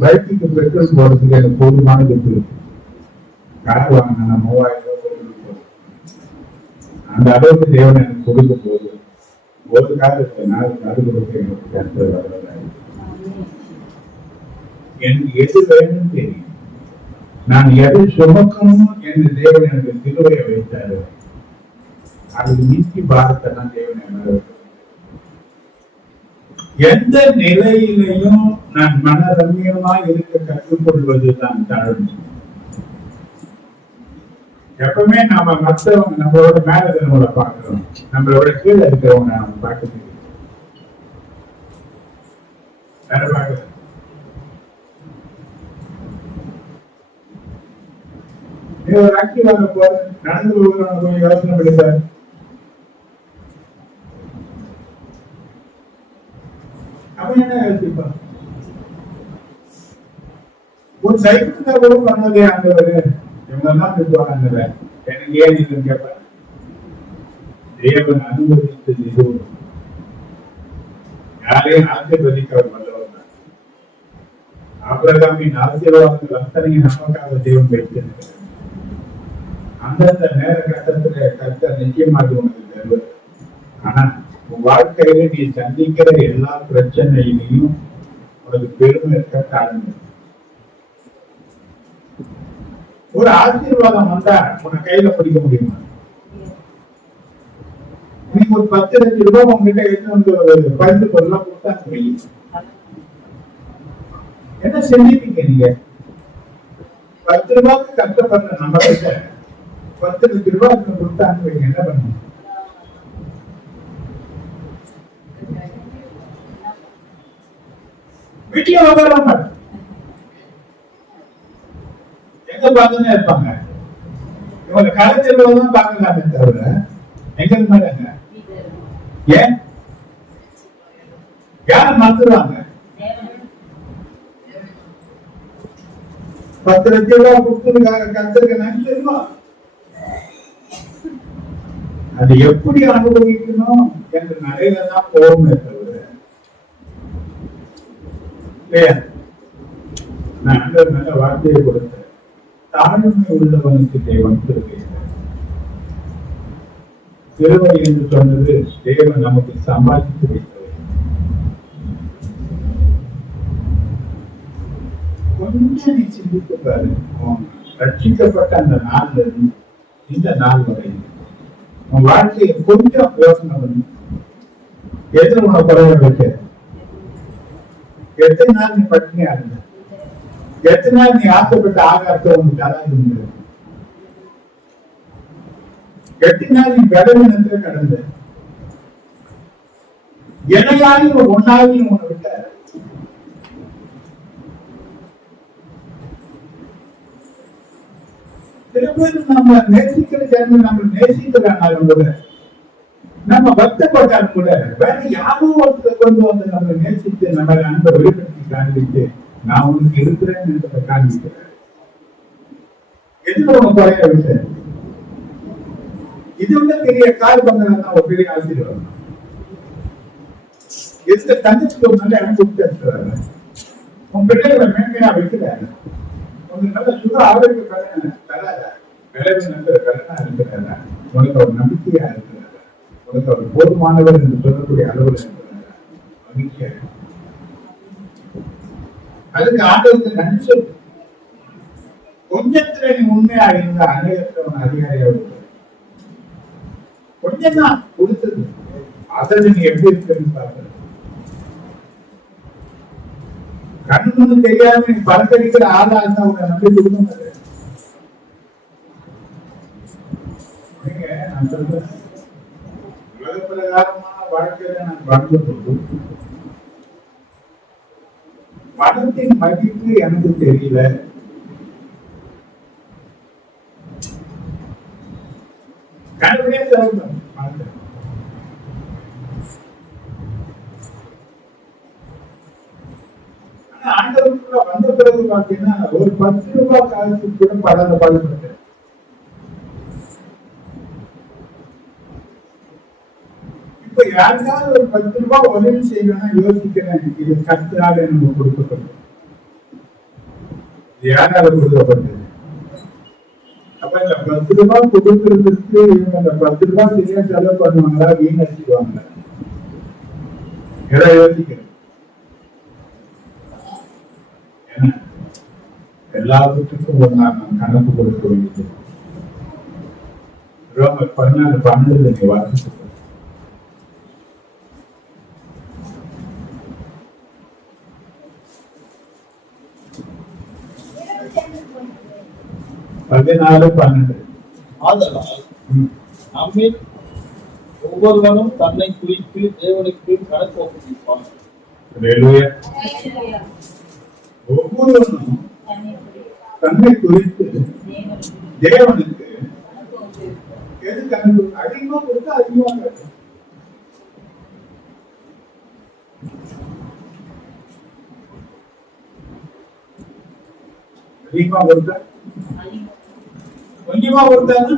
பைக்குக்கு பெட்ரோல் போடுறதுக்கு எனக்கு போதுமானது இருக்கு. கார் வாங்கினா 3000 ரூபாய் அந்த அளவுக்கு தேவன் எனக்கு கொடுக்க போது ஒரு கார் 4 கார் கொடுக்க எனக்கு எனக்கு எது வேணும்னு தெரியும். நான் எதை சுமக்கணும் என்று தேவன் எனக்கு திருவையை வைத்தாரு. அது நீக்கி பாரத்தான் தேவன். எந்த நிலையிலையும் நான் மனரம்யமா இருக்க கற்றுக்கொள்வதுதான் தாழ்வு. எப்பவுமே நாம மற்றவங்க நம்மளோட மேல இருக்கிறவங்கள பார்க்கிறோம், நம்மளோட கீழே இருக்கிறவங்க நம்ம பார்க்க பார்க்க ஒரு ஆக்டிவாக போற நடந்து போகிறவங்க கொஞ்சம் யோசனை பண்ணிப்பாரு. அவன் என்ன யோசிப்பான்? ஒரு சைக்கிள் கூட பண்ணதே ஆண்டவரு இவங்கெல்லாம் திட்டுவாங்க, எனக்கு ஏன் இதுன்னு கேட்பாரு. தேவன் அனுமதித்தது எதுவும் யாரையும் ஆசீர்வதிக்க வல்லவர் தான். ஆபிரகாமின் ஆசீர்வாதங்கள் அத்தனையும் நமக்காக தேவன் வைத்திருக்கிறார். அந்தந்த நேர கட்டத்துல கர்த்தர் நிச்சயமாக உனக்கு தருவார். ஆனா உன் வாழ்க்கையில நீ சந்திக்கிற எல்லா பிரச்சனையிலையும் உனக்கு பெருமை இருக்க தாழ்மை. ஒரு ஆசீர்வாதம் வந்தா உன்னை கையில பிடிக்க முடியுமா? நீங்க ஒரு 10 லட்சம் ரூபாய் உங்ககிட்ட எடுத்து ஒரு பரிசு பொருளாம் கொடுத்தா முடியும். என்ன செஞ்சிருக்கீங்க நீங்க? 10 ரூபாய்க்கு கஷ்டப்படுற நம்ம கிட்ட 10 லட்சம் ரூபாய் கொடுத்தாங்க, என்ன பண்ணுங்க? வீட்டுல வர மாட்டேன், எங்க பார்த்துதான் இருப்பாங்க. இவங்க கலைச்செல்வதான் பார்க்கலாமே தவிர எங்க மாட்டாங்க. ஏன் யார மாத்துறாங்க? 10 லட்சம் ரூபாய் கொடுத்ததுக்காக கத்திருக்க நினைச்சிருமா? அது எப்படி அனுபவிக்கணும் என்று நிறைய தான் போகுமே தவிர நான் நல்ல வார்த்தையை கொடுத்தேன். தாழ்மை உள்ளவனுக்கு தேவன் திருக்கிறார். திருவை என்று சொன்னது தேவன் நமக்கு சம்பாதித்து வைத்தது. கொஞ்சம் நீ சிந்தித்து பாரு, ரட்சிக்கப்பட்ட அந்த நாள்ல இருந்து இந்த நாள் வரை உன் வாழ்க்கையை கொஞ்சம் யோசனை பண்ணி எத்தனை உன குறைய வைக்க, எத்தனை நாள் நீ பட்டினியா இருந்த, எத்தனை நாள் நீ ஆசைப்பட்ட ஆகாரத்தை உனக்கு தராது, எத்தனை நாள் நீ பலவீனத்துல கடந்த, எனையாலும் ஒன்னாலும் உன்னை விட்ட. சில பேர் நம்ம நேசிக்கிற ஜனங்க நம்ம நேசிக்கிறாங்க கூட, நம்ம வருத்தப்பட்டாலும் கூட வேற யாரும் ஒருத்தர் கொண்டு வந்து நம்ம நேசித்து நம்ம அன்பை வெளிப்படுத்தி காண்பித்து நான் உனக்கு இருக்கிறேன் என்பதை காண்பிக்கிறேன். எதுல உனக்கு குறைய விட்ட? இது விட பெரிய கார் பங்கதான் ஒரு பெரிய ஆசீர்வாதம். எந்த தங்கத்துக்கு ஒரு நல்ல அனுபவத்தை இருக்கிறாங்க, உன் பிள்ளைகளை மேன்மையா வைக்கிறாரு, உனக்கு நல்ல சுக ஆரோக்கிய பலனை தராதா, விளைவு நல்ல பலனா இருக்கிறாரா, உனக்கு ஒரு நம்பிக்கையா இருக்கிறாரா, உனக்கு அவர் போதுமானவர் என்று சொல்லக்கூடிய அளவில் இருக்கிறாரா, மகிழ்ச்சியா இருக்கு. அதுக்கு ஆண்டவருக்கு நன்றி சொல்லு. கொஞ்சத்துல நீ உண்மையா இருந்தா அநேகத்தவன் அதிகாரியா இருக்க. கொஞ்சம் தான் கொடுத்தது, அதை நீ எப்படி இருக்குன்னு பார்க்க. கண்ணு தெரியாம நீ பறக்கடிக்கிற ஆளா இருந்தா உங்க நம்பி கொடுக்க மாட்டேன். நான் சொல்றேன், உலக பிரகாரமான வாழ்க்கையில நான் வாழ்ந்தபோது பணத்தின் மதிப்பு எனக்கு தெரியல. கடவுளே செலவு பணத்தை. ஆனா ஆண்டவருக்குள்ள வந்த பிறகு பாத்தீங்கன்னா ஒரு 10 ரூபாய் காசு கூட படாத பாடுபட்டேன். இப்ப யாருக்காவது ஒரு 10 ரூபாய் உதவி செய்யணும்னா யோசிக்கிறேன், இது கர்த்தரால எனக்கு கொடுக்கப்பட்டது, யாரால கொடுக்கப்பட்டது. அப்ப இந்த 10 ரூபாய் கொடுக்கறதுக்கு இவங்க அந்த 10 ரூபாய் சரியா செலவு பண்ணுவாங்களா, வீணடிச்சுடுவாங்க, எதை யோசிக்கிறேன். ஏன்னா எல்லாத்துக்கும் ஒரு நாள் நான் கணக்கு கொடுக்க வேண்டியது. ரோமர் 14:12 நீங்க வாசிச்சு 14:12. ஆதலால் நம்மில் ஒவ்வொருவனும் தன்னை குறித்து தேவனுக்கு கணக்கு ஒப்புவிப்பான். ஒவ்வொருவனும் தன்னை குறித்து தேவனுக்கு எது கணக்கு அதிகமா கொடுத்தா அதிகமா கிடைக்கும். அதிகமா கொடுத்தா கொஞ்சமா கொடுத்தானா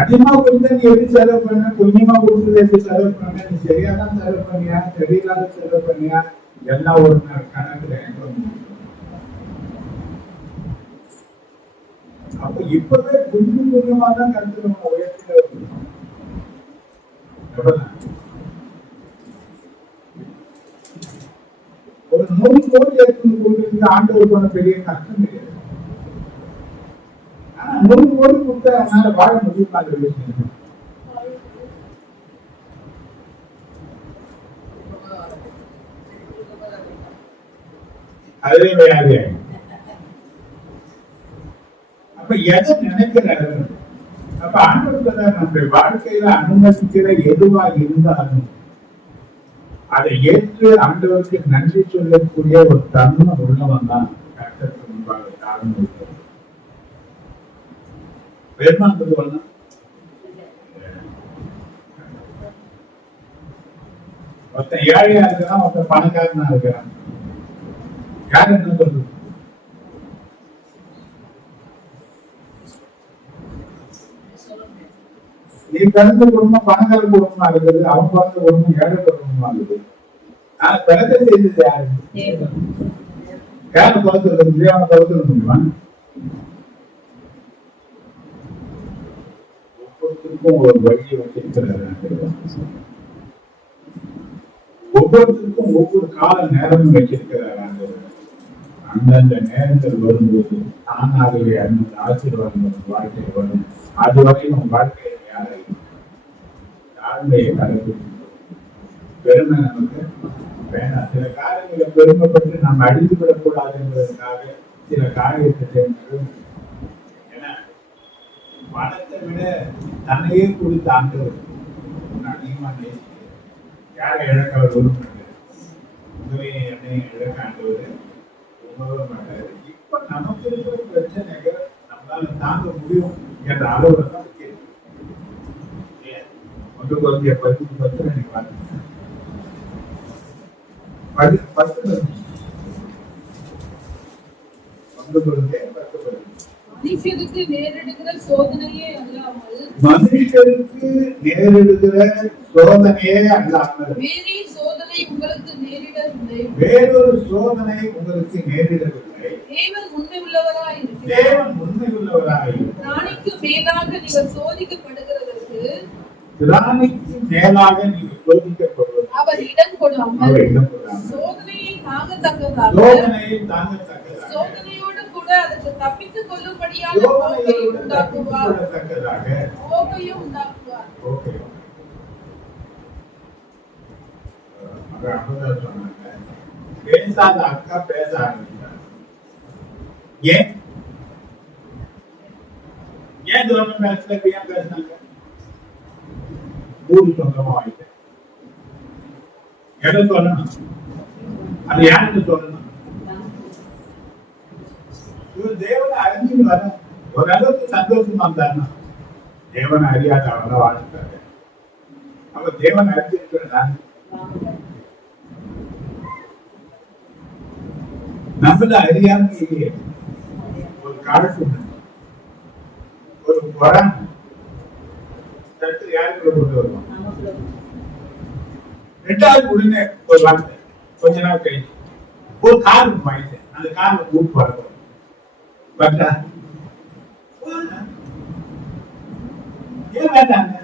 அதிகமா கொடுத்தா நீ எப்படி செலவு பண்ண, கொஞ்சமா கொடுத்தது எப்படி செலவு பண்ண, நீ சரியாதான் செலவு பண்ணியா சரியில்லாத செலவு பண்ணியா, எல்லாம் ஒரு கணக்குல. அப்ப இப்பவே கொஞ்சம் கொஞ்சமா தான் கருத்து நம்ம உயர்த்தில ஒரு 100 கோடி எடுத்து கொடுக்குறது ஆண்டவர் பண்ண பெரிய கஷ்டம் கிடையாது. ஆனா 100 கோடி கொடுத்தா அவனால வாழ முடியுமா? அதுவே வியாதி. அப்ப எதை நினைக்கிறாரு? அப்ப ஆண்டவர்ல நம்முடைய வாழ்க்கையில அனுமதிக்கிற எதுவா இருந்தாலும் அதை ஏற்று ஆண்டவருக்கு நன்றி சொல்லக்கூடிய ஒரு தருணம் உள்ளவன் தான் கர்த்தருக்கு முன்பாக தாழ்ந்து இருக்கிறது. பெருமாந்தது வரலாம். ஒருத்தன் ஏழையா இருக்கிறான், ஒருத்தன் பணக்காரனா இருக்கிறான். யார் என்ன சொல்றது? நீ பிறந்த குடும்பம் பணக்கார குடும்பமா இருக்குது, அவன் பிறந்த குடும்பம் ஏழை குடும்பமா இருக்குது. ஆனா பிறக்க செய்தது யாரு? யாரு பிறக்கிறது? தேவனை பிறக்கிறது முடியுமா? ஒவ்வொருத்தருக்கும் ஒரு வழியை வச்சிருக்கிறாரு. ஒவ்வொருத்தருக்கும் ஒவ்வொரு கால நேரமும் வச்சிருக்கிறார். அந்தந்த நேரத்தில் வரும்போது தானாகவே அந்த ஆசீர்வாதம் வாழ்க்கை வரும். அது வரையும் வாழ்க்கையை யாரையும் தாழ்மையை கலப்பிடும் பெருமை நமக்கு வேணாம். சில காரியங்களை பெருமைப்பட்டு நாம் அழிந்து விடக்கூடாது என்பதற்காக சில காரியத்தை ஏன்னா பணத்தை விட தன்னையே கொடுத்த ஆண்டவர் அதிகமா நேசிக்கிறேன். யாரை இழக்க அவர் விரும்புறது? உண்மையை என்னையும் இழக்க ஆண்டவர் ரொம்பவே மாட்டாரு. இப்ப நமக்கு இருக்கிற பிரச்சனைகள் நம்மளால தாங்க முடியும் என்ற அளவுல தான் கேள்வி. ஒன்று குறைஞ்ச 10 நீங்க பாருங்க. 10 ஒன்று குறைஞ்ச 10. மனுஷருக்கு நேரிடுகிற சோதனையே அல்லாமல் வேறொரு சோதனை உங்களுக்கு நேரிடவில்லை. தேவன் உண்மை உள்ளவராய் ராணிக்கு மேலாக நீங்கள் சோதிக்கப்படுகிறதற்கு அவர் இடம் கொடாமல் சோதனையை தாங்கத்தக்கதாக சோதனையோடு கூட அதற்கு தப்பித்துக் கொள்ளும்படியாக போக்கையும் உண்டாக்குவார். பேசாத அக்கா பேச ஆரம்பித்தார். ஏன்? ஏன் துரோகம் பேசல, இப்ப ஏன் பேசினாங்க? பூமி சொந்தமா வாங்கிட்டேன். எதை சொல்லணும்? அது யாருக்கு சொல்லணும்? இவர் தேவனை அறிஞ்சுன்னு வர ஓரளவுக்கு சந்தோஷமா இருந்தாருன்னா, தேவனை அறியாத அவரை வாழ்ந்தாரு. அவர் தேவனை அறிஞ்சிருக்கிறார். நம்மள அறியாம இல்லையே. ஒரு காலத்து ஒரு வரம் யாருக்கு கொண்டு வருவோம். ரெண்டாவது உடனே ஒரு வார்த்தை கொஞ்ச நாள் கழிச்சு ஒரு கார் வாங்கிட்டேன். அந்த கார்ல கூட்டு வரணும். பட்டா ஏன் வேண்டாங்க?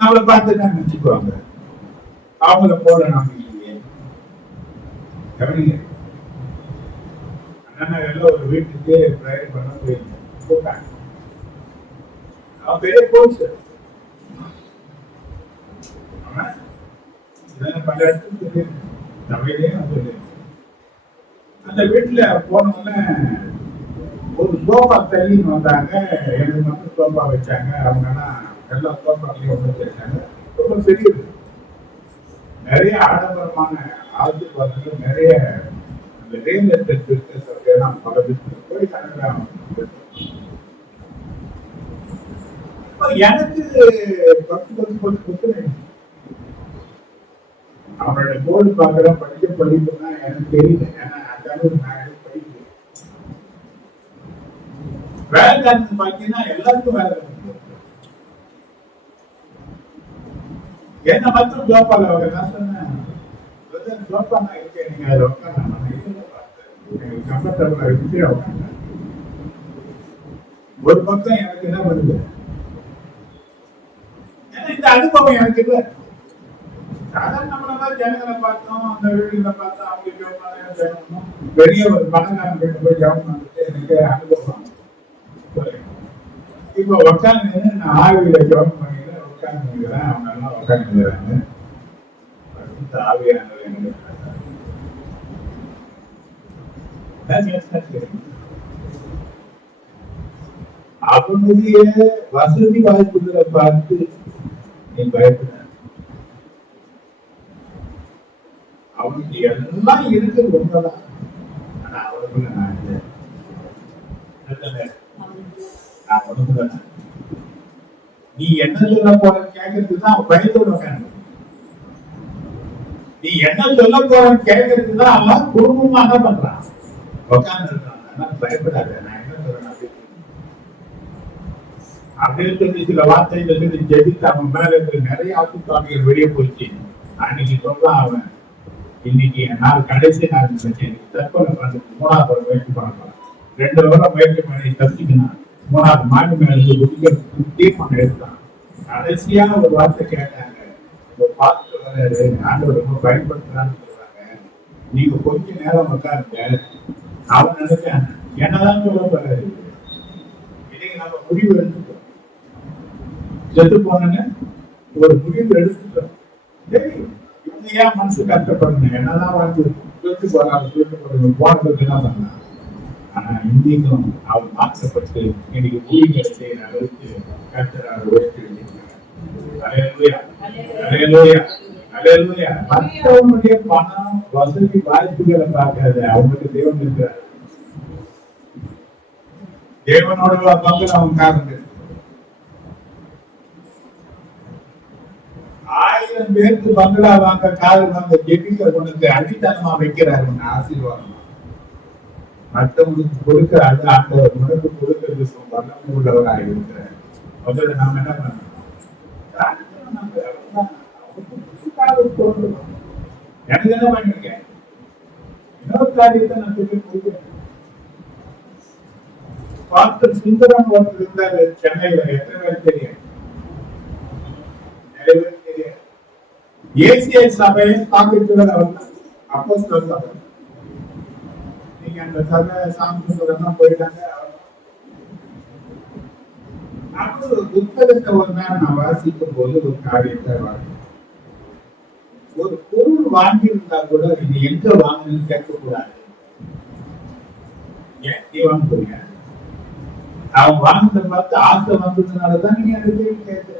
நம்மளை பார்த்துதான் நினைச்சுக்குவாங்க. அவங்கள போல நாம இல்லையே. கவனிங்க, அண்ணா ஒரு வீட்டுக்கு ப்ரேயர் பண்ண போயிருந்தேன். அவன் பெரிய கோர்ஸ் பல இடத்துக்கு தமிழே வந்து அந்த வீட்டுல போனோன்னு ஒரு சோபா தள்ளின்னு வந்தாங்க. எனக்கு மட்டும் சோபா வச்சாங்க. அவங்கன்னா எல்லா சோபாக்களையும் ஒன்று வச்சிருக்காங்க. ரொம்ப பெரியது, நிறைய ஆடம்பரமான ஆசீர்வாதங்கள், நிறைய அந்த ரியல் எஸ்டேட் பிசினஸ் எல்லாம் பல பிசினஸ் போய் கணக்கு. எனக்கு 10 அவனோட போர்டு பார்க்கற படிப்புன்னா எனக்கு தெரியல. ஏன்னா அந்த அளவுக்கு நான் படிக்கிறேன். வேலை காரணம் பார்த்தீங்கன்னா எல்லாருக்கும் வேலை என்ன மட்டும் ஜோப்பால அவங்க என்ன சொன்னேன், ஜோப்பா நான் இருக்கேன், நீங்க அதில் உட்காந்து எனக்கு கம்ஃபர்டபுளா இருக்கு. உட்காந்து ஒரு பக்கம் எனக்கு என்ன பண்ணுது, ஏன்னா இந்த அனுபவம் எனக்கு இல்லை. சாதாரண நம்மள மாதிரி ஜனங்களை பார்த்தோம், அந்த வீடுகளை பார்த்தோம், அவங்க ஜெபம் பெரிய ஒரு பணக்காரன் வீட்டு போய் ஜெபம் பண்ணிட்டு எனக்கு அனுபவம். இப்போ உட்காந்து நான் ஆவியில ஜெபம் பண்ணிக்கிறேன், உட்காந்துக்கிறேன். அவங்க எல்லாம் உட்காந்துக்கிறாங்க. ஆவியான அவனுடைய வசதி வாய்ப்புகளை பார்த்து நீ பயப்பட. அவனுக்கு எல்லாம் இருக்குது உண்மைதான். ஆனா அவனுக்குள்ள நான் இல்லை. நீ என்ன சொல்ல போற கேட்கறதுக்கு தான் அவன் பயத்தோட உட்காந்து. நீ என்ன சொல்ல போற கேட்கறதுக்கு தான் அவன் குடும்பமா என்ன பண்றான், உட்கார்ந்து இருக்கான். பயப்படாத, நான் என்ன சொல்றேன் அப்படின்னு சொல்லி சில வார்த்தைகள் சொல்லி ஜெயித்து அவன் மேல இருக்கிற நிறைய ஆத்துக்காமிகள் வெளியே போச்சு. அன்னைக்கு சொல்றான் அவன், இன்னைக்கு என் நாள் கடைசி நாள் தற்கொலை பண்ணி 3வது முயற்சி பண்ண போறேன். 2 வருடம் முயற்சி பண்ணி தப்பிக்கணும். 3வது மாட்டு மேல இருந்து தீர்மானம் எடுத்தான். கடைசியா ஒரு வார்த்தை கேட்டாங்க, பார்த்து வர்றாரு, ஆண்டவர் ரொம்ப பயன்படுத்துறான்னு சொல்றாங்க, நீங்க கொஞ்ச நேரம் உட்காருங்க. அவன் நினைச்சான் என்னதான் சொல்ல போறாரு, இன்னைக்கு நம்ம முடிவு எடுத்துட்டோம், செத்து போனங்க ஒரு முடிவு எடுத்துட்டோம். இவங்க ஏன் மனசு கஷ்டப்படணும், என்னதான் வந்து சொல்லிட்டு போறாங்க, சொல்லிட்டு போறாங்க, போனதுக்கு என்ன பண்ணலாம். ஆனா இன்றைக்கும் அவன் மாற்றப்பட்டு இன்னைக்கு ஊழியர்களை செய்யற அளவுக்கு கர்த்தர் உயர்த்தி மற்றவனுடைய பணம் வசதி வாய்ப்புகளை பார்க்காத, அவங்களுக்கு தேவன் இருக்கிறார். தேவனோட பங்கு அவன் காரணம். 1000 பேருக்கு பங்களா வாங்க, காரு வாங்க, ஜெபிக்க கொண்டு அடித்தனமா வைக்கிறாரு. ஆசீர்வாதம் மற்றவங்களுக்கு கொடுக்க, அது ஆண்டவர் உனக்கு கொடுக்கிறதுக்கு வல்லமை உள்ளவராக இருக்கிறார். முதல்ல நாம என்ன பண்ணணும், எனக்கு என்ன பண்ணிருக்கேன், இன்னொரு காரியத்தை நான் சொல்லி கொடுக்கிறேன். டாக்டர் சுந்தரம் ஒருத்தர் இருந்தாரு சென்னையில, எத்தனை பேர் தெரியும், நிறைய பேர் தெரியும். ஏசிய சபையை ஸ்தாபித்தவர் அவர் தான், அப்போஸ்தலர் சபை. நீங்க அந்த சபை சாமி சொல்லலாம் போயிட்டாங்க. ஒரு புத்தகத்தை ஒரு நேரம் நான் வாசிக்கும் போது ஒரு காரியத்தை வாங்க, ஒரு பொருள் வாங்கி இருந்தா கூட இது எங்க வாங்கணும்னு கேட்கக்கூடாது. ஏன் நீ வாங்க போறீங்க, அவன் வாங்கினதை பார்த்து ஆசை வந்ததுனாலதான் நீ அந்த கேள்வி கேட்க.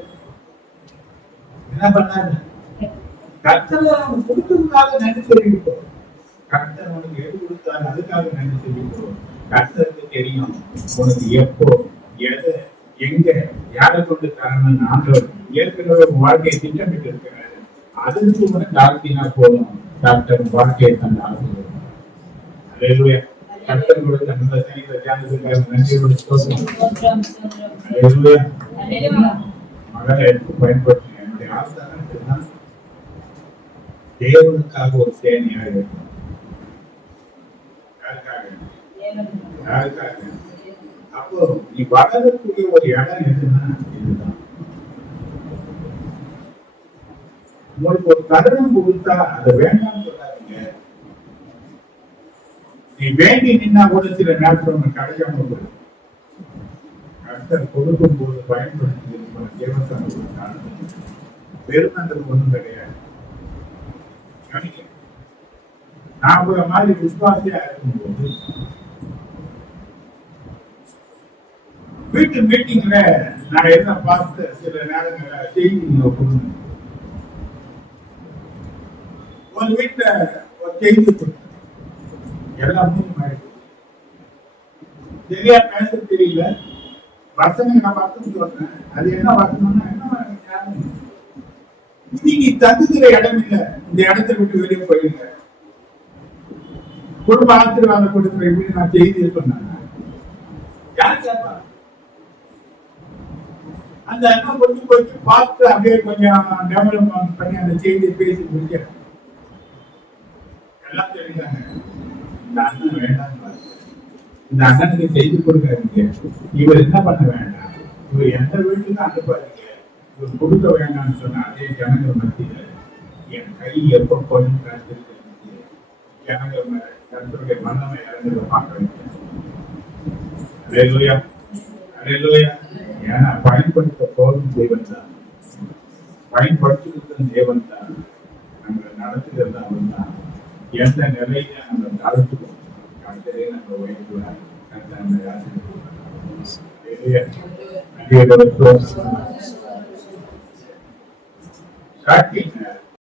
என்ன பண்ணாரு? கர்த்தர் அவனுக்கு கொடுத்ததுக்காக நன்றி சொல்லிட்டு, கர்த்தர் உனக்கு எது கொடுத்தாரு அதுக்காக நன்றி சொல்லிட்டு, கர்த்தருக்கு தெரியும் உனக்கு எப்போ எதை எங்க யாரை கொண்டு தரணும்னு ஆண்டவர் ஏற்கனவே வாழ்க்கையை திட்டமிட்டு இருக்கிறாரு. அதுக்கு உனக்கு தாழ்த்தினா போதும், டாக்டர் வாழ்க்கையை தந்த ஆசிரியர். அல்லேலூயா. கர்த்தர் கொடுத்த நல்ல சனிக்கிற தியானத்துக்காக நன்றியோடு ஸ்தோத்திரம். அல்லேலூயா. மகளை எடுத்து பயன்படுத்தின என்னுடைய ஆசாரத்துனா தேவனுக்காக ஒரு சேனையாக இருக்கும். யாருக்காக? அப்போ நீ வளரக்கூடிய ஒரு இடம் எதுன்னா இதுதான். உங்களுக்கு ஒரு தருணம் கொடுத்தா அதை வேண்டாம்னு சொல்லாதீங்க. நீ வேண்டி நின்னா கூட சில நேரத்தில் உனக்கு கிடைக்காம போயிடும். கர்த்தர் கொடுக்கும் போது பயன்படுத்தி தேவசனம் பெருமன்றது ஒன்றும் கிடையாது. நான் ஒரு மாதிரி விசுவாசியா இருக்கும்போது வீட்டு மீட்டிங்ல நான் என்ன பார்த்து சில நேரங்கள செய்திகளை கொடுங்க. ஒரு வீட்டுல ஒரு செய்தி கொடுத்தேன், எல்லாமே சரியா பேச தெரியல. வசனம் நான் வசனம் சொல்றேன், அது என்ன வசனம்னா என்ன, இன்னைக்கு தங்குகிற இடம் இல்லை, இந்த இடத்தை விட்டு வெளியே போயிருங்க, குடும்ப ஆசீர்வாதம் கொடுக்குற இப்படி நான் செய்தி சொன்னேன். யார் கேட்பா? அந்த அண்ணன் கொஞ்சம் கொஞ்சம் பார்த்து அப்படியே கொஞ்சம் டெவலப்மெண்ட் பண்ணி அந்த செய்தியை பேசி முடிக்க எல்லாம் தெரிஞ்சாங்க. இந்த அண்ணன் வேண்டாம், இந்த அண்ணனுக்கு செய்தி கொடுக்காதீங்க, இவர் என்ன பண்ண வேண்டாம், இவர் எந்த வீட்டுக்கும் அனுப்பாதீங்க, இவர் கொடுக்க வேண்டாம்னு சொன்ன அதே ஜனங்கள் மத்தியில் என் கை எப்போ கொஞ்சம் காத்திருக்கு, ஜனங்கள் கருத்துடைய மன்னமை இறங்குறத பார்க்க வைக்கிறேன். அல்லேலூயா, அல்லேலூயா. ஏன்னா பயன்படுத்த போதும் தேவன் தான், பயன்படுத்துறது தேவன் தான், நம்ம நடத்துகிறது அவன் தான். எந்த நிலையில நம்ம தாழ்த்துக்கணும், கர்த்தரே நம்ம உயர்த்துவார். கர்த்தர் நம்ம ஆசீர்வதிப்பார்.